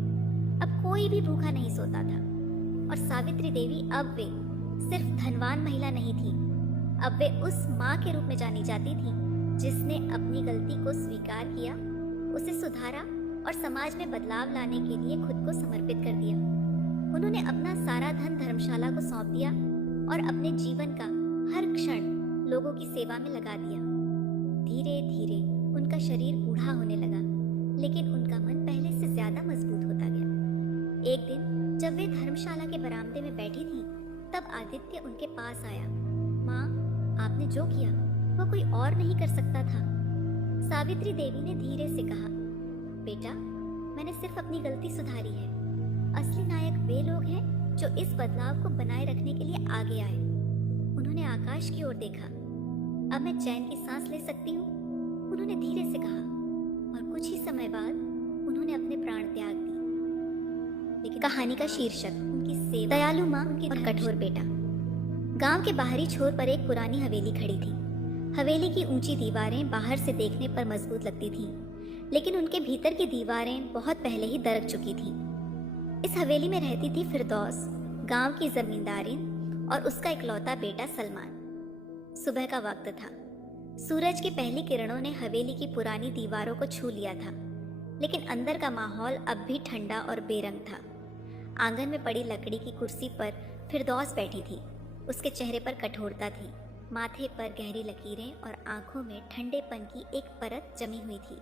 अब कोई भी भूखा नहीं सोता था। और सावित्री देवी अब वे सिर्फ धनवान महिला नहीं थी, अब वे उस माँ के रूप में जानी जाती थी जिसने अपनी गलती को स्वीकार किया, उसे सुधारा और समाज में बदलाव लाने के लिए खुद को समर्पित कर दिया। उन्होंने अपना सारा धन धर्मशाला को सौंप दिया और अपने जीवन का हर क्षण लोगों की सेवा में लगा दिया। धीरे धीरे उनका शरीर बूढ़ा होने लगा, लेकिन उनका मन पहले से ज्यादा मजबूत होता गया। एक दिन जब वे धर्मशाला के बरामदे में बैठी थी, तब आदित्य उनके पास आया। माँ, आपने जो किया वह कोई और नहीं कर सकता था। सावित्री देवी ने धीरे से कहा, बेटा, मैंने सिर्फ अपनी गलती सुधारी है। असली नायक वे लोग हैं जो इस बदलाव को बनाए रखने के लिए आगे आए। उन्होंने आकाश की ओर देखा। अब मैं चैन की सांस ले सकती हूँ, उन्होंने धीरे से कहा, और कुछ ही समय बाद उन्होंने अपने प्राण त्याग दिए। लेकिन कहानी का शीर्षक उनकी सेवा, दयालु माँ और कठोर बेटा। गांव के बाहरी छोर पर एक पुरानी हवेली खड़ी थी। हवेली की ऊंची दीवारें बाहर से देखने पर मजबूत लगती थीं, लेकिन उनके भीतर की दीवारें बहुत पहले ही दरक चुकी थीं। इस हवेली में रहती थी फिरदौस, गांव की जमींदारिन, और उसका इकलौता बेटा सलमान। सुबह का वक्त था। सूरज की पहली किरणों ने हवेली की पुरानी दीवारों को छू लिया था, लेकिन अंदर का माहौल अब भी ठंडा और बेरंग था। आंगन में पड़ी लकड़ी की कुर्सी पर फिरदौस बैठी थी। उसके चेहरे पर कठोरता थी, माथे पर गहरी लकीरें और आंखों में ठंडेपन की एक परत जमी हुई थी।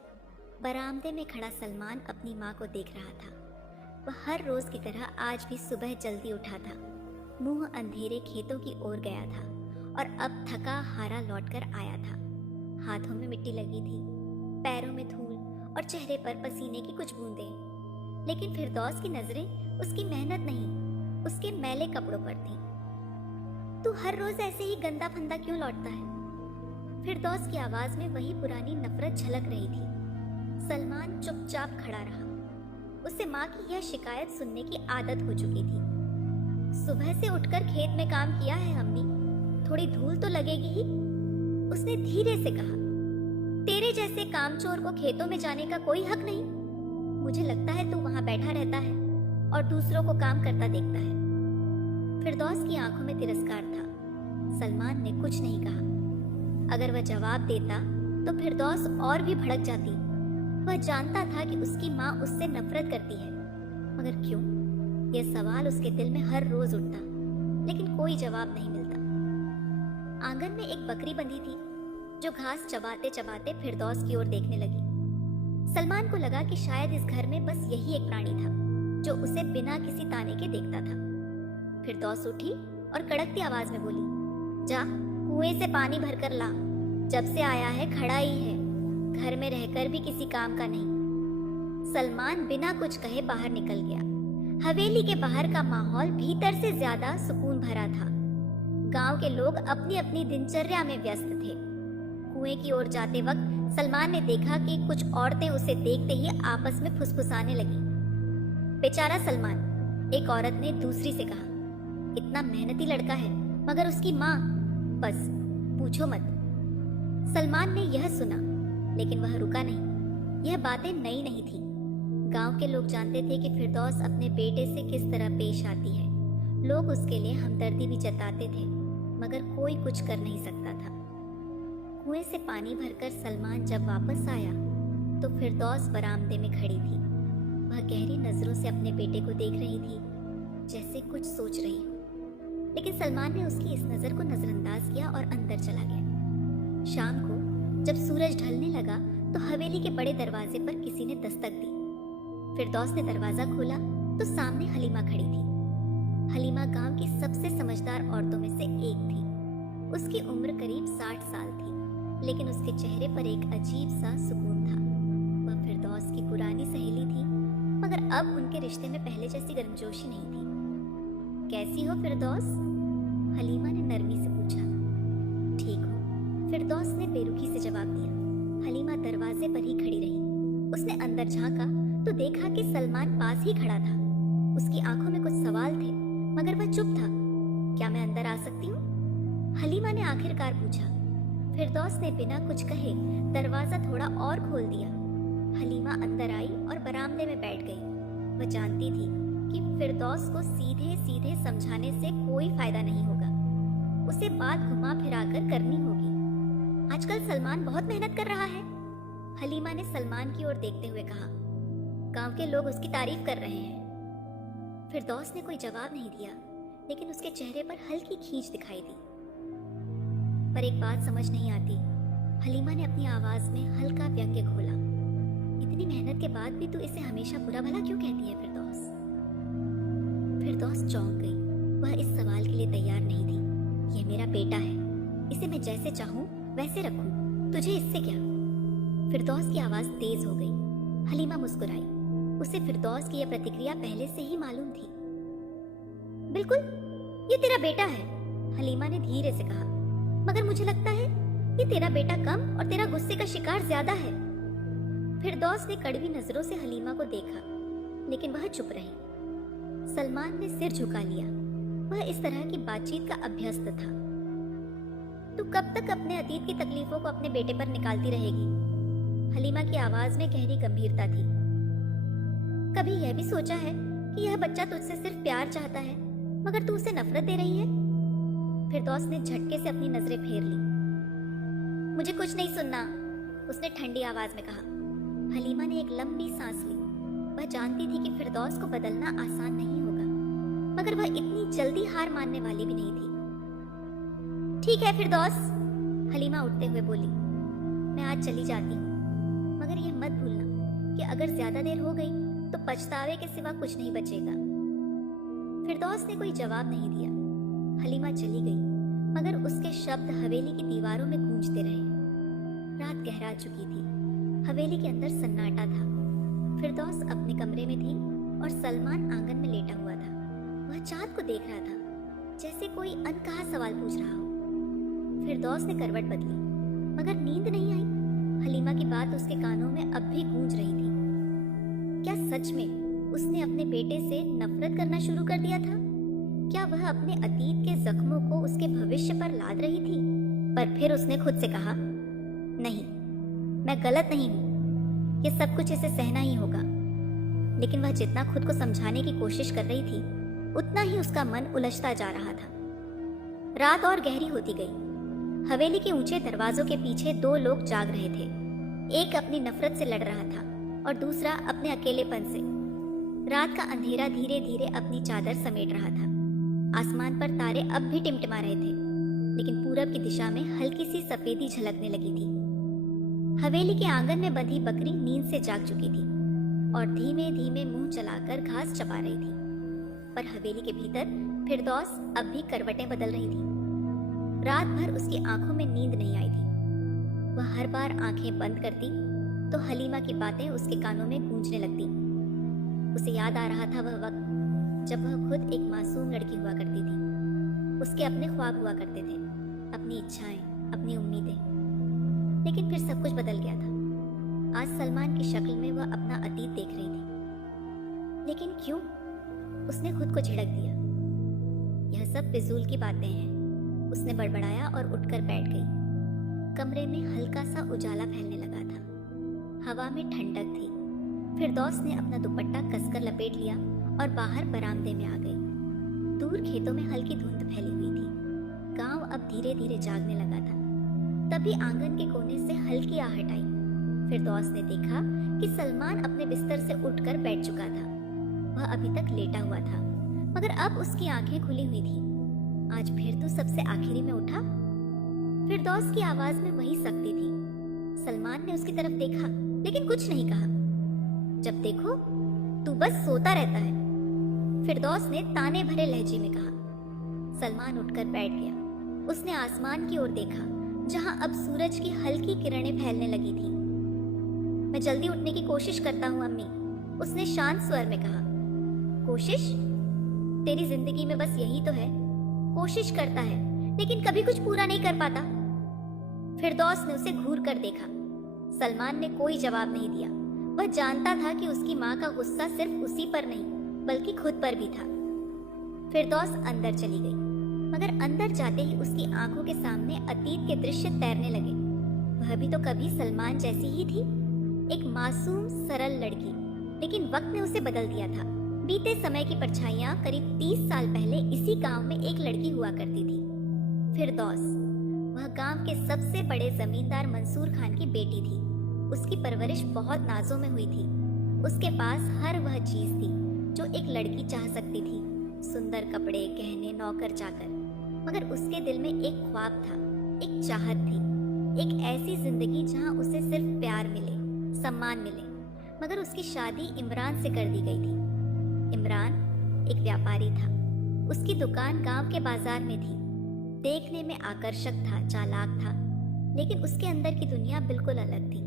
बरामदे में खड़ा सलमान अपनी माँ को देख रहा था। वह हर रोज की तरह आज भी सुबह जल्दी उठा था, मुंह अंधेरे खेतों की ओर गया था और अब थका हारा लौटकर आया था। हाथों में मिट्टी लगी थी, पैरों में धूल और चेहरे पर पसीने की कुछ बूंदें। लेकिन फिरदौस की नजरें उसकी मेहनत नहीं, उसके मैले कपड़ों पर थी। तू हर रोज ऐसे ही गंदा फंदा क्यों लौटता है? फिरदौस की आवाज में वही पुरानी नफरत झलक रही थी। सलमान चुपचाप खड़ा रहा। उसे माँ की यह शिकायत सुनने की आदत हो चुकी थी। सुबह से उठकर खेत में काम किया है अम्मी, थोड़ी धूल तो लगेगी ही। उसने धीरे से कहा, तेरे जैसे कामचोर को खेतों में जाने का कोई हक नहीं। मुझे लगता है तू वहां बैठा रहता है और दूसरों को काम करता देखता है। फिरदौस की आंखों में तिरस्कार था। सलमान ने कुछ नहीं कहा। अगर वह जवाब देता तो फिरदौस और भी भड़क जाती। वह जानता था कि उसकी माँ उससे नफरत करती है, मगर क्यों? यह सवाल उसके दिल में हर रोज उठता, लेकिन कोई जवाब नहीं मिलता। आंगन में एक बकरी बंधी थी, जो घास चबाते चबाते फिरदौस की ओर देखने लगी। सलमान को लगा कि शायद इस घर में बस यही एक प्राणी था जो उसे बिना किसी ताने के देखता था। फिरदौस उठी और कड़कती आवाज में बोली, जा कुएं से पानी भरकर ला। जब से आया है खड़ा ही है, घर में रहकर भी किसी काम का नहीं। सलमान बिना कुछ कहे बाहर निकल गया। हवेली के बाहर का माहौल भीतर से ज्यादा सुकून भरा था। गांव के लोग अपनी अपनी दिनचर्या में व्यस्त थे। कुएं की ओर जाते वक्त सलमान ने देखा कि कुछ औरतें उसे देखते ही आपस में फुसफुसाने लगी। बेचारा सलमान, एक औरत ने दूसरी से कहा, इतना मेहनती लड़का है, मगर उसकी माँ, बस पूछो मत। सलमान ने यह सुना, लेकिन वह रुका नहीं। यह बातें नई नहीं थी। गांव के लोग जानते थे कि फिरदौस अपने बेटे से किस तरह पेश आती है। लोग उसके लिए हमदर्दी भी जताते थे, मगर कोई कुछ कर नहीं सकता था। कुएं से पानी भरकर सलमान जब वापस आया तो फिरदौस बरामदे में खड़ी थी। वह गहरी नजरों से अपने बेटे को देख रही थी, जैसे कुछ सोच रही हो। लेकिन सलमान ने उसकी इस नजर को नजरअंदाज किया और अंदर चला गया। शाम को जब सूरज ढलने लगा तो हवेली के बड़े दरवाजे पर किसी ने दस्तक दी। फिरदौस ने दरवाजा खोला तो सामने हलीमा खड़ी थी। हलीमा गांव की सबसे समझदार औरतों में से एक थी। उसकी उम्र करीब 60 साल थी, लेकिन उसके चेहरे पर एक अजीब सा सुकून था। वह फिरदौस की पुरानी सहेली थी, मगर अब उनके रिश्ते में पहले जैसी गर्मजोशी नहीं थी। कैसी हो फिरदौस? हलीमा ने नरमी से पूछा। ठीक हो, फिरदौस ने बेरुखी से जवाब दिया। हलीमा दरवाजे पर ही खड़ी रही। उसने अंदर झांका तो देखा कि सलमान पास ही खड़ा था। उसकी आंखों में कुछ सवाल थे, मगर वह चुप था। क्या मैं अंदर आ सकती हूँ? हलीमा ने आखिरकार पूछा। फिरदौस ने बिना कुछ कहे दरवाजा थोड़ा और खोल दिया। हलीमा अंदर आई और बरामदे में बैठ गई। वह जानती थी कि फिरदौस को सीधे सीधे समझाने से कोई फायदा नहीं होगा। उसे बात घुमा फिराकर करनी होगी। आजकल सलमान बहुत मेहनत कर रहा है, हलीमा ने सलमान की ओर देखते हुए कहा। गांव के लोग उसकी तारीफ कर रहे हैं। फिरदौस ने कोई जवाब नहीं दिया, लेकिन उसके चेहरे पर हल्की खींच दिखाई दी। पर एक बात समझ नहीं आती। हलीमा ने अपनी आवाज में हल्का व्यंग्य घोला। इतनी मेहनत के बाद भी तू इसे हमेशा बुरा भला क्यों कहती है फिरदौस? फिरदौस चौंक गई। वह इस सवाल के लिए तैयार नहीं थी। यह मेरा बेटा है, इसे मैं जैसे चाहूं वैसे रखूं, तुझे इससे क्या? फिरदौस की आवाज तेज हो गई। हलीमा मुस्कुराई। उसे फिरदौस की यह प्रतिक्रिया पहले से ही मालूम थी। बिल्कुल, ये तेरा बेटा है, हलीमा ने धीरे से कहा, मगर मुझे लगता है ये तेरा बेटा कम और तेरा गुस्से का शिकार ज्यादा है। फिरदौस ने कड़वी नजरों से हलीमा को देखा, लेकिन वह चुप रही। सलमान ने सिर झुका लिया। वह इस तरह की बातचीत का अभ्यस्त था। तू कब तक अपने अतीत की तकलीफों को अपने बेटे पर निकालती रहेगी? हलीमा की आवाज में गहरी गंभीरता थी। कभी यह भी सोचा है कि यह बच्चा तुझसे सिर्फ प्यार चाहता है, मगर तू उसे नफरत दे रही है? फिरदौस ने झटके से अपनी नजरें फेर ली। मुझे कुछ नहीं सुनना, उसने ठंडी आवाज में कहा। हलीमा ने एक लंबी सांस ली। वह जानती थी कि फिरदौस को बदलना आसान नहीं होगा, मगर वह इतनी जल्दी हार मानने वाली भी नहीं थी। ठीक है फिरदौस, हलीमा उठते हुए बोली, मैं आज चली जाती हूँ, मगर यह मत भूलना कि अगर ज्यादा देर हो गई तो पछतावे के सिवा कुछ नहीं बचेगा। फिरदौस ने कोई जवाब नहीं दिया। हलीमा चली गई, मगर उसके शब्द हवेली की दीवारों में गूंजते रहे। रात गहरा चुकी थी। हवेली के अंदर सन्नाटा था। फिरदौस अपने कमरे में थी और सलमान आंगन में लेटा हुआ था। वह चाँद को देख रहा था, जैसे कोई अनकहा सवाल पूछ रहा हो। फिरदौस ने करवट बदली, मगर नींद नहीं आई। हलीमा की बात उसके कानों में अब भी गूंज रही थी। क्या सच में उसने अपने बेटे से नफरत करना शुरू कर दिया था? क्या वह अपने अतीत के जख्मों को उसके भविष्य पर लाद रही थी? पर फिर उसने खुद से कहा, नहीं, मैं गलत नहीं हूं, ये सब कुछ इसे सहना ही होगा। लेकिन वह जितना खुद को समझाने की कोशिश कर रही थी, उतना ही उसका मन उलझता जा रहा था। रात और गहरी होती गई। हवेली के ऊंचे दरवाजों के पीछे दो लोग जाग रहे थे। एक अपनी नफरत से लड़ रहा था और दूसरा अपने अकेलेपन से। रात का अंधेरा धीरे धीरे अपनी चादर समेट रहा था। आसमान पर तारे अब भी टिमटिमा रहे थे, लेकिन पूरब की दिशा में हल्की सी सफेदी झलकने लगी थी। हवेली के आंगन में बंधी बकरी नींद से जाग चुकी थी और धीमे धीमे मुंह चलाकर घास चबा रही थी। पर हवेली के भीतर फिरदौस अब भी करवटें बदल रही थी। रात भर उसकी आंखों में नींद नहीं आई थी। वह हर बार आंखें बंद करती तो हलीमा की बातें उसके कानों में गूंजने लगती। उसे याद आ रहा था वह वक्त जब वह खुद एक मासूम लड़की हुआ करती थी। उसके अपने ख्वाब हुआ करते थे, अपनी इच्छाएं, अपनी उम्मीदें। लेकिन फिर सब कुछ बदल गया था। आज सलमान की शक्ल में वह अपना अतीत देख रही थी। लेकिन क्यों? उसने खुद को झिड़क दिया। यह सब फिजूल की बातें हैं, उसने बड़बड़ाया और उठकर बैठ गई। कमरे में हल्का सा उजाला फैलने लगा था। हवा में ठंडक थी। फिरदौस ने अपना दुपट्टा कसकर लपेट लिया और बाहर बरामदे में आ गई। दूर खेतों में हल्की धुंध फैली हुई थी। गांव अब धीरे धीरे जागने लगा था। तभी आंगन के कोने से हल्की आहट आई। फिरदौस ने देखा कि सलमान अपने बिस्तर से उठकर बैठ चुका था। वह अभी तक लेटा हुआ था, मगर अब उसकी आंखें खुली हुई थी। आज फिर तू सबसे आखिरी में उठा? फिरदौस की आवाज में वही सख्ती थी। सलमान ने उसकी तरफ देखा, लेकिन कुछ नहीं कहा। जब देखो तू बस सोता रहता है, फिरदौस ने ताने भरे लहजे में कहा। सलमान उठकर बैठ गया। उसने आसमान की ओर देखा, जहां अब सूरज की हल्की किरणें फैलने लगी थी। मैं जल्दी उठने की कोशिश करता हूँ अम्मी, उसने शांत स्वर में कहा। कोशिश? तेरी जिंदगी में बस यही तो है, कोशिश करता है लेकिन कभी कुछ पूरा नहीं कर पाता। फिरदौस ने उसे घूर कर देखा। सलमान ने कोई जवाब नहीं दिया। वह जानता था कि उसकी माँ का गुस्सा सिर्फ उसी पर नहीं बल्कि खुद पर भी था। फिरदौस अंदर चली गई, मगर अंदर जाते ही उसकी आंखों के सामने अतीत के दृश्य तैरने लगे। वह भी तो कभी सलमान जैसी ही थी, एक मासूम सरल लड़की, लेकिन वक्त ने उसे बदल दिया था। बीते समय की परछाइयां करीब 30 साल पहले इसी गांव में एक लड़की हुआ करती थी, फिरदौस। वह गांव के सबसे बड़े जमींदार मंसूर खान की बेटी थी। उसकी परवरिश बहुत नाजों में हुई थी। उसके पास हर वह चीज थी जो एक लड़की चाह सकती थी, सुंदर कपड़े, गहने, नौकर चाकर। मगर उसके दिल में एक ख्वाब था, एक चाहत थी, एक ऐसी जिंदगी जहां उसे सिर्फ प्यार मिले, सम्मान मिले। मगर उसकी शादी इमरान से कर दी गई थी। इमरान एक व्यापारी था। उसकी दुकान गांव के बाजार में थी। देखने में आकर्षक था, चालाक था, लेकिन उसके अंदर की दुनिया बिल्कुल अलग थी।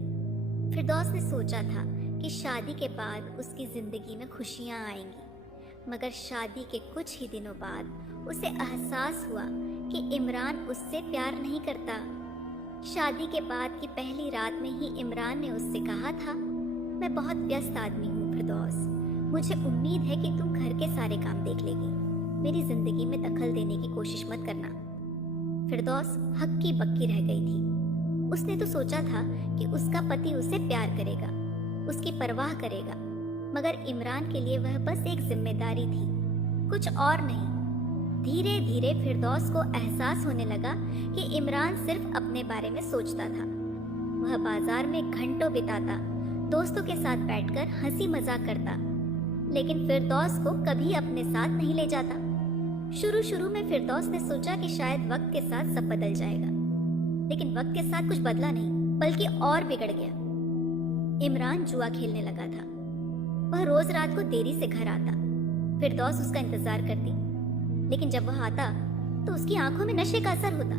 फिरदौस ने सोचा था कि शादी के बाद उसकी जिंदगी में खुशियां आएंगी, मगर शादी के कुछ ही दिनों बाद उसे एहसास हुआ कि इमरान उससे प्यार नहीं करता। शादी के बाद की पहली रात में ही इमरान ने उससे कहा था, मैं बहुत व्यस्त आदमी हूँ फिरदौस, मुझे उम्मीद है कि तुम घर के सारे काम देख लेगी, मेरी जिंदगी में दखल देने की कोशिश मत करना। फिरदौस हक्की बक्की रह गई थी। उसने तो सोचा था कि उसका पति उसे प्यार करेगा, उसकी परवाह करेगा, मगर इमरान के लिए वह बस एक जिम्मेदारी थी, कुछ और नहीं। धीरे धीरे फिरदौस को एहसास होने लगा कि इमरान सिर्फ अपने बारे में सोचता था। वह बाजार में घंटों बिताता, दोस्तों के साथ बैठकर हंसी मजाक करता, लेकिन फिरदौस को कभी अपने साथ नहीं ले जाता। शुरू शुरू में फिरदौस ने सोचा कि शायद वक्त के साथ सब बदल जाएगा, लेकिन वक्त के साथ कुछ बदला नहीं, बल्कि और बिगड़ गया। इमरान जुआ खेलने लगा था। वह रोज रात को देरी से घर आता। फिरदौस उसका इंतजार करती, लेकिन जब वह आता तो उसकी आंखों में नशे का असर होता।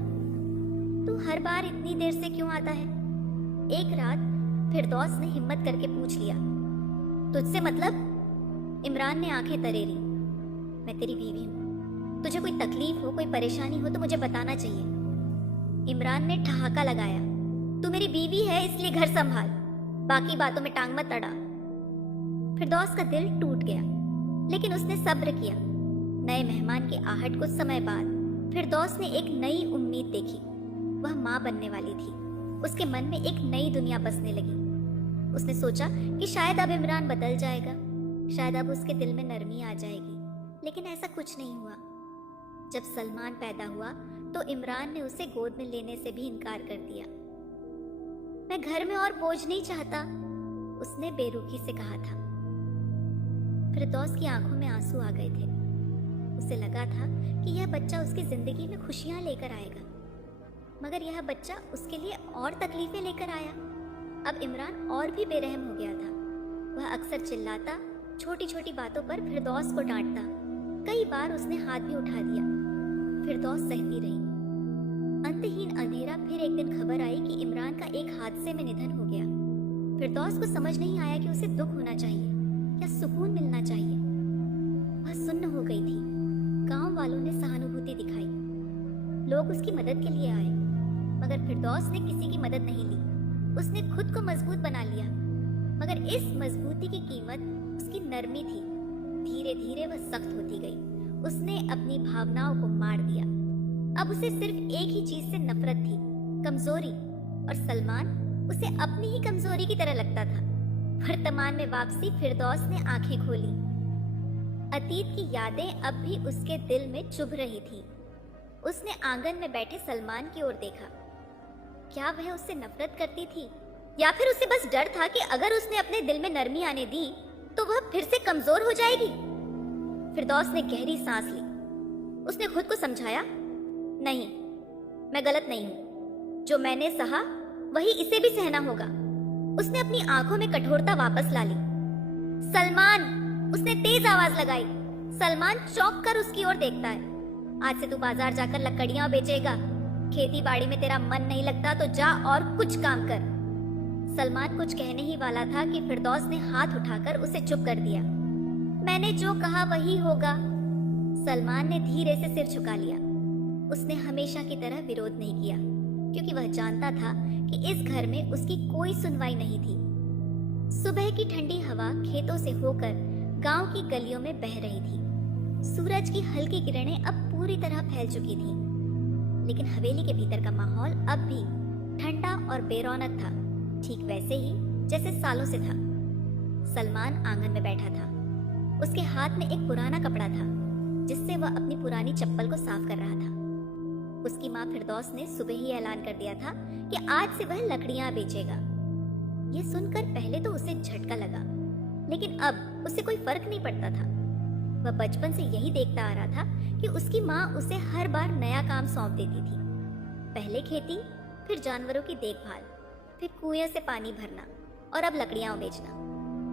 तू हर बार इतनी देर से क्यों आता है? एक रात फिरदौस ने हिम्मत करके पूछ लिया। तुझसे मतलब? इमरान ने आंखें तरेरी। मैं तेरी बीवी हूं, तुझे कोई तकलीफ हो, कोई परेशानी हो तो मुझे बताना चाहिए। इमरान ने ठहाका लगाया। तू मेरी बीवी है इसलिए घर संभाल, बाकी बातों में टांग मत अड़ा। फिरदौस का दिल टूट गया, लेकिन उसने सब्र किया। नए मेहमान के आहट कुछ समय बाद फिरदौस ने एक नई उम्मीद देखी। वह माँ बनने वाली थी। उसके मन में एक नई दुनिया बसने लगी। उसने सोचा कि शायद अब इमरान बदल जाएगा, शायद अब उसके दिल में नरमी आ जाएगी, लेकिन ऐसा कुछ नहीं हुआ। जब सलमान पैदा हुआ तो इमरान ने उसे गोद में लेने से भी इनकार कर दिया। मैं घर में और बोझ नहीं चाहता, उसने बेरुखी से कहा था। फिरदौस की आंखों में आंसू आ गए थे। उसे लगा था कि यह बच्चा उसकी जिंदगी में खुशियां लेकर आएगा, मगर यह बच्चा उसके लिए और तकलीफें लेकर आया। अब इमरान और भी बेरहम हो गया था। वह अक्सर चिल्लाता, छोटी छोटी बातों पर फिरदौस को डांटता। कई बार उसने हाथ भी उठा दिया। फिरदौस सहती रही। अंतहीन अंधेरा फिर एक दिन खबर आई कि इमरान का एक हादसे में निधन हो गया। फिरदौस को समझ नहीं आया कि उसे दुख होना चाहिए या सुकून मिलना चाहिए। वह सुन्न हो गई थी। गांव वालों ने सहानुभूति दिखाई, लोग उसकी मदद के लिए आए, मगर फिरदौस ने किसी की मदद नहीं ली। उसने खुद को मजबूत बना लिया, मगर इस मजबूती की कीमत उसकी नरमी थी। धीरे धीरे वह सख्त होती गई। उसने अपनी भावनाओं को मार दिया। अब उसे सिर्फ एक ही चीज से नफरत थी, कमजोरी, और सलमान उसे अपनी ही कमजोरी की तरह लगता था। वर्तमान में वापसी फिरदौस ने आंखें खोली। अतीत की यादें अब भी उसके दिल में चुभ रही थी। उसने आंगन में बैठे सलमान की ओर देखा। क्या वह उससे नफरत करती थी, या फिर उसे बस डर था कि अगर उसने अपने दिल में नरमी आने दी तो वह फिर से कमजोर हो जाएगी? फिरदौस ने गहरी सांस ली। उसने खुद को समझाया, नहीं, मैं गलत नहीं हूं। जो मैंने सहा वही इसे भी सहना होगा। उसने अपनी आंखों में कठोरता वापस ला ली। सलमान, उसने तेज आवाज लगाई। सलमान चौंक कर उसकी ओर देखता है। आज से तू बाजार जाकर लकड़ियां बेचेगा। खेती बाड़ी में तेरा मन नहीं लगता तो जा और कुछ काम कर। सलमान कुछ कहने ही वाला था कि फिरदौस ने हाथ उठाकर उसे चुप कर दिया। मैंने जो कहा वही होगा। सलमान ने धीरे से सिर झुका लिया। उसने हमेशा की तरह विरोध नहीं किया, क्योंकि वह जानता था कि इस घर में उसकी कोई सुनवाई नहीं थी। सुबह की ठंडी हवा खेतों से होकर गांव की गलियों में बह रही थी। सूरज की हल्की किरणें अब पूरी तरह फैल चुकी थीं, लेकिन हवेली के भीतर का माहौल अब भी ठंडा और बेरौनक था, ठीक वैसे ही जैसे सालों से था। सलमान आंगन में बैठा था। उसके हाथ में एक पुराना कपड़ा था, जिससे वह अपनी पुरानी चप्पल को साफ कर रहा था। उसकी माँ फिरदौस ने सुबह ही ऐलान कर दिया था कि आज से वह लकड़ियां बेचेगा। ये सुनकर पहले तो उसे झटका लगा, लेकिन अब उसे कोई फर्क नहीं पड़ता था। वह बचपन से यही देखता आ रहा था कि उसकी माँ उसे हर बार नया काम सौंप देती थी। पहले खेती, फिर जानवरों की देखभाल, फिर कुएं से पानी भरना, और अब लकड़ियां बेचना।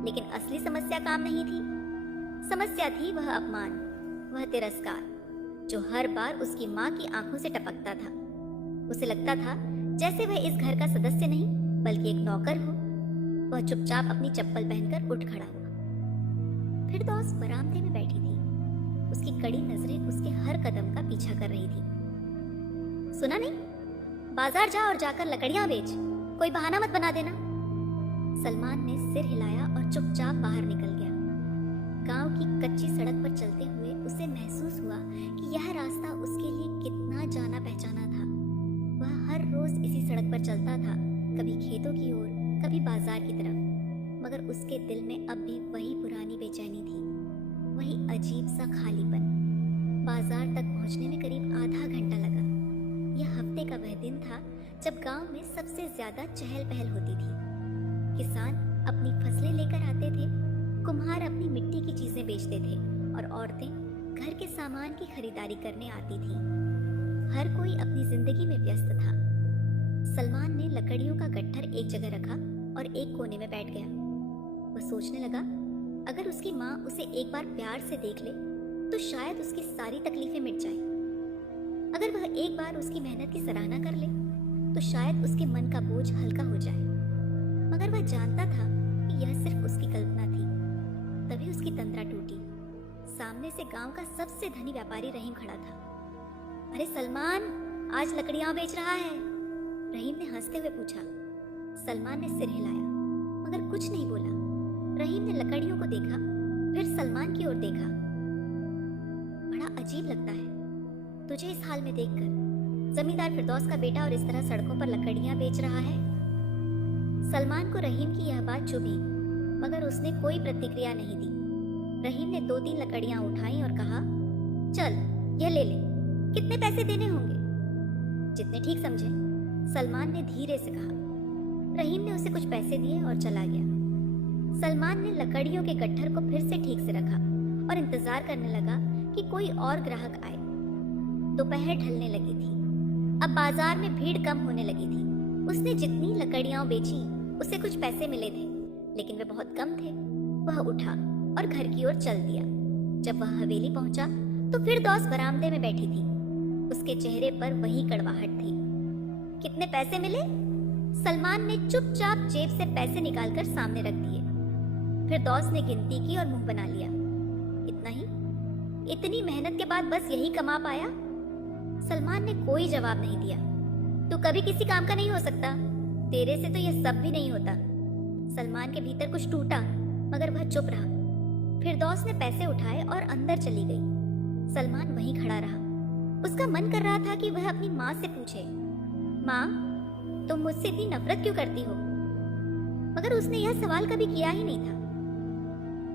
लेकिन असली समस्या काम नहीं थी। समस्या थी वह अपमान, वह तिरस्कार, जो हर बार उसकी माँ की आंखों से टपकता था। उसे लगता था जैसे वह इस घर का सदस्य नहीं बल्कि एक नौकर हो। वह चुपचाप अपनी चप्पल पहनकर उठ खड़ा हुआ। फिरदौस बरामदे में बैठी थी। उसकी कड़ी नजरें उसके हर कदम का पीछा कर रही थी। सुना नहीं? बाजार जा और जाकर लकड़ियां बेच, कोई बहाना मत बना देना। सलमान ने सिर हिलाया और चुपचाप बाहर निकल गया। गांव की कच्ची सड़क पर चलते हुए उसे महसूस हुआ कि यह रास्ता उसके लिए कितना जाना पहचाना था। वह हर रोज इसी सड़क पर चलता था, कभी खेतों की ओर, कभी बाजार की तरफ, मगर उसके दिल में अब भी वही पुरानी बेचैनी थी, वही अजीब सा खालीपन। बाजार तक गांव में सबसे ज्यादा चहल पहल होती थी। किसान अपनी फसलें लेकर आते थे, कुम्हार अपनी मिट्टी की चीजें बेचते थे और औरतें घर के सामान की खरीदारी करने आती थी। हर कोई अपनी जिंदगी में व्यस्त था। सलमान ने लकड़ियों का गट्ठर एक जगह रखा और एक कोने में बैठ गया। वह सोचने लगा, अगर उसकी माँ उसे एक बार प्यार से देख ले तो शायद उसकी सारी तकलीफें मिट जाए। अगर वह एक बार उसकी मेहनत की सराहना कर ले तो शायद उसके मन का बोझ हल्का हो जाए। मगर वह जानता था कि यह सिर्फ उसकी कल्पना थी। तभी उसकी तंद्रा टूटी। सामने से गांव का सबसे धनी व्यापारी रहीम खड़ा था। अरे सलमान, आज लकड़ियां बेच रहा है? रहीम ने हंसते हुए पूछा। सलमान ने सिर हिलाया मगर कुछ नहीं बोला। रहीम ने लकड़ियों को देखा, फिर सलमान की ओर देखा। बड़ा अजीब लगता है तुझे इस हाल में देखकर। जमींदार फिरदौस का बेटा और इस तरह सड़कों पर लकड़ियां बेच रहा है। सलमान को रहीम की यह बात चुभी, मगर उसने कोई प्रतिक्रिया नहीं दी। रहीम ने 2-3 लकड़ियां उठाई और कहा, चल यह ले ले, कितने पैसे देने होंगे? जितने ठीक समझे, सलमान ने धीरे से कहा। रहीम ने उसे कुछ पैसे दिए और चला गया। सलमान ने लकड़ियों के गट्ठर को फिर से ठीक से रखा और इंतजार करने लगा कि कोई और ग्राहक आए। दोपहर ढलने लगी थी। अब बाजार में भीड़ कम होने लगी थी। उसने जितनी लकड़ियां बेची उसे कुछ पैसे मिले थे, लेकिन वे बहुत कम थे। वह उठा और घर की ओर चल दिया। जब वह हवेली पहुंचा तो फिरदौस बरामदे में बैठी थी। उसके चेहरे पर वही कड़वाहट थी। कितने पैसे मिले? सलमान ने चुपचाप जेब से पैसे निकालकर सामने रख दिए। फिरदौस ने गिनती की और मुंह बना लिया। इतना ही? इतनी मेहनत के बाद बस यही कमा पाया? सलमान ने कोई जवाब नहीं दिया। तू कभी किसी काम का नहीं हो सकता, तेरे से तो यह सब भी नहीं होता। सलमान के भीतर कुछ टूटा, मगर वह चुप रहा। फिरदौस ने पैसे उठाए और अंदर चली गई। सलमान वहीं खड़ा रहा। उसका मन कर रहा था कि वह अपनी माँ से पूछे, माँ, तुम मुझसे इतनी नफरत क्यों करती हो? मगर उसने यह सवाल कभी किया ही नहीं था।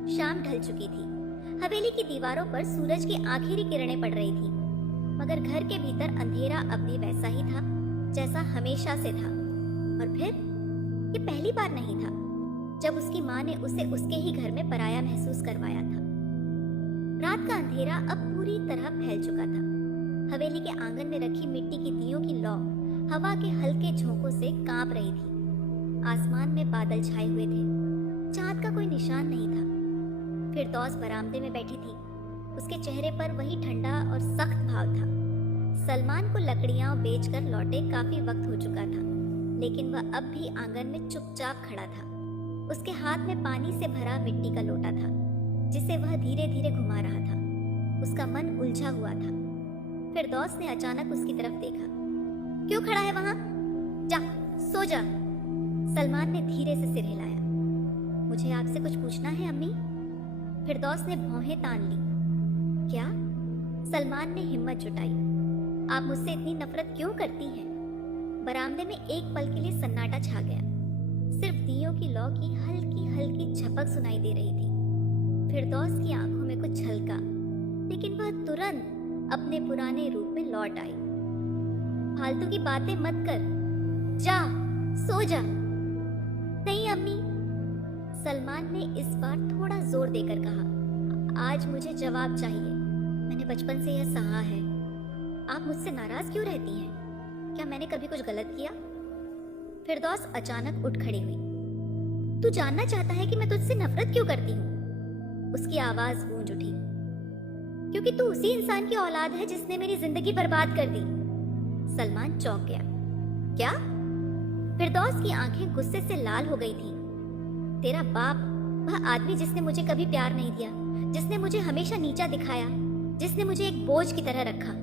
शाम ढल चुकी थी। हवेली की दीवारों पर सूरज की आखिरी किरणें पड़ रही थी, मगर घर के भीतर अंधेरा अब भी वैसा ही था जैसा हमेशा से था। और फिर ये पहली बार नहीं था जब उसकी माँ ने उसे उसके ही घर में पराया महसूस करवाया था। रात का अंधेरा अब पूरी तरह फैल चुका था। हवेली के आंगन में रखी मिट्टी की दियों की लौ हवा के हल्के झोंकों से कांप रही थी। आसमान में बादल छाए हुए थे। चांद का कोई निशान नहीं था। फिरदौस बरामदे में बैठी थी। उसके चेहरे पर वही ठंडा और सख्त भाव था। सलमान को लकड़ियां बेचकर लौटे काफी वक्त हो चुका था, लेकिन वह अब भी आंगन में चुपचाप खड़ा था। उसके हाथ में पानी से भरा मिट्टी का लोटा था, जिसे वह धीरे धीरे घुमा रहा था। उसका मन उलझा हुआ था। फिरदौस ने अचानक उसकी तरफ देखा। क्यों खड़ा है वहां? जा, सो जा। सलमान ने धीरे से सिर हिलाया। मुझे आपसे कुछ पूछना है अम्मी। फिरदौस ने भौहें तान ली। क्या? सलमान ने हिम्मत जुटाई। आप मुझसे इतनी नफरत क्यों करती हैं? बरामदे में एक पल के लिए सन्नाटा छा गया। सिर्फ दियों की लौ की हल्की हल्की झपक सुनाई दे रही थी। फिरदौस की आंखों में कुछ छलका, लेकिन वह तुरंत अपने पुराने रूप में लौट आई। फालतू की बातें मत कर, जा, सो जा। नहीं अम्मी, सलमान ने इस बार थोड़ा जोर देकर कहा। आज मुझे जवाब चाहिए। मैंने बचपन से यह सहा है। आप मुझसे नाराज क्यों रहती हैं? क्या मैंने कभी कुछ गलत किया? फिरदौस अचानक उठ खड़ी हुई। तू जानना चाहता है कि मैं तुझसे नफरत क्यों करती हूँ? उसकी आवाज गूंज उठी। क्योंकि तू उसी इंसान की औलाद है जिसने मेरी जिंदगी बर्बाद कर दी। सलमान चौंक गया। क्या? फिरदौस की आंखें गुस्से से लाल हो गई थी। तेरा बाप, वह आदमी जिसने मुझे कभी प्यार नहीं दिया, जिसने मुझे हमेशा नीचा दिखाया, जिसने मुझे एक बोझ की तरह रखा।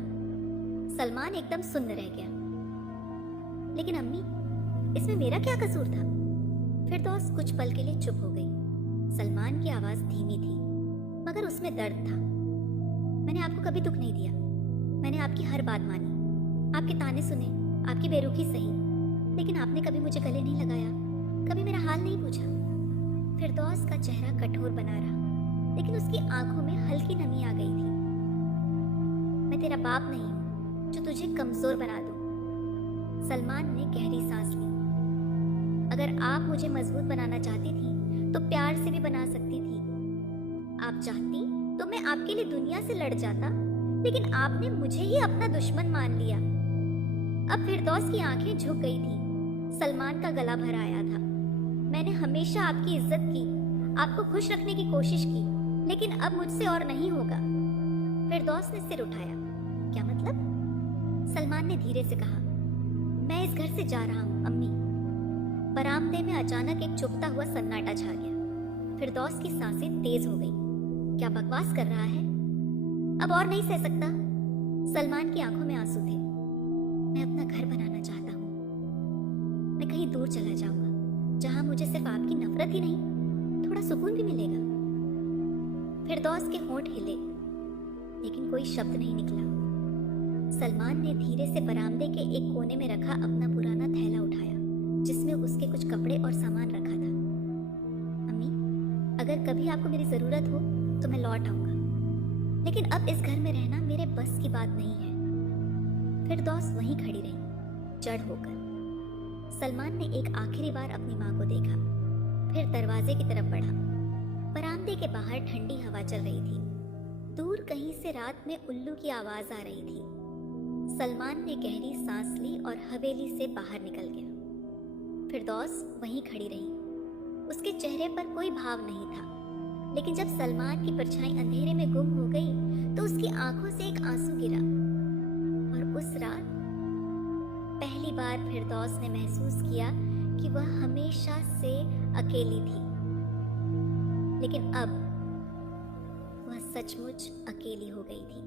सलमान एकदम सुन्न रह गया। लेकिन अम्मी, इसमें मेरा क्या कसूर था? फिरदौस कुछ पल के लिए चुप हो गई। सलमान की आवाज धीमी थी, मगर उसमें दर्द था। मैंने आपको कभी दुख नहीं दिया। मैंने आपकी हर बात मानी, आपके ताने सुने, आपकी बेरुखी सही, लेकिन आपने कभी मुझे गले नहीं लगाया, कभी मेरा हाल नहीं पूछा। फिरदौस का चेहरा कठोर बना रहा, लेकिन उसकी आंखों में हल्की नमी आ गई थी। मैं तेरा बाप नहीं हूं जो तुझे कमजोर बना दूं। सलमान ने गहरी सांस ली। अगर आप मुझे मजबूत बनाना चाहती थी तो प्यार से भी बना सकती थी। आप चाहती तो मैं आपके लिए दुनिया से लड़ जाता, लेकिन आपने मुझे ही अपना दुश्मन मान लिया। अब फिरदौस की आंखें झुक गई थी। सलमान का गला भर आया था। मैंने हमेशा आपकी इज्जत की, आपको खुश रखने की कोशिश की, लेकिन अब मुझसे और नहीं होगा। फिरदौस ने सिर उठाया। क्या मतलब? सलमान ने धीरे से कहा, मैं इस घर से जा रहा हूँ अम्मी। बरामदे में अचानक एक चुभता हुआ सन्नाटा छा गया। फिरदौस की सांसें तेज हो गईं। क्या बकवास कर रहा है? अब और नहीं सह सकता। सलमान की आंखों में आंसू थे। मैं अपना घर बनाना चाहता हूँ। मैं कहीं दूर चला जाऊंगा, जहां मुझे सिर्फ आपकी नफरत ही नहीं, थोड़ा सुकून भी मिलेगा। फिरदौस के होंठ हिले, लेकिन कोई शब्द नहीं निकला। सलमान ने धीरे से बरामदे के एक कोने में रखा अपना पुराना थैला उठाया, जिसमें उसके कुछ कपड़े और सामान रखा था। अम्मी, अगर कभी आपको मेरी जरूरत हो तो मैं लौट आऊंगा, लेकिन अब इस घर में रहना मेरे बस की बात नहीं है। फिरदौस वहीं खड़ी रही, जड़ होकर। सलमान ने एक आखिरी बार अपनी माँ को देखा, फिर दरवाजे की तरफ बढ़ा। बरामदे के बाहर ठंडी हवा चल रही थी। दूर कहीं से रात में उल्लू की आवाज आ रही थी। सलमान ने गहरी सांस ली और हवेली से बाहर निकल गया। फिरदौस वहीं खड़ी रही। उसके चेहरे पर कोई भाव नहीं था, लेकिन जब सलमान की परछाई अंधेरे में गुम हो गई तो उसकी आंखों से एक आंसू गिरा। और उस रात पहली बार फिरदौस ने महसूस किया कि वह हमेशा से अकेली थी, लेकिन अब वह सचमुच अकेली हो गई थी।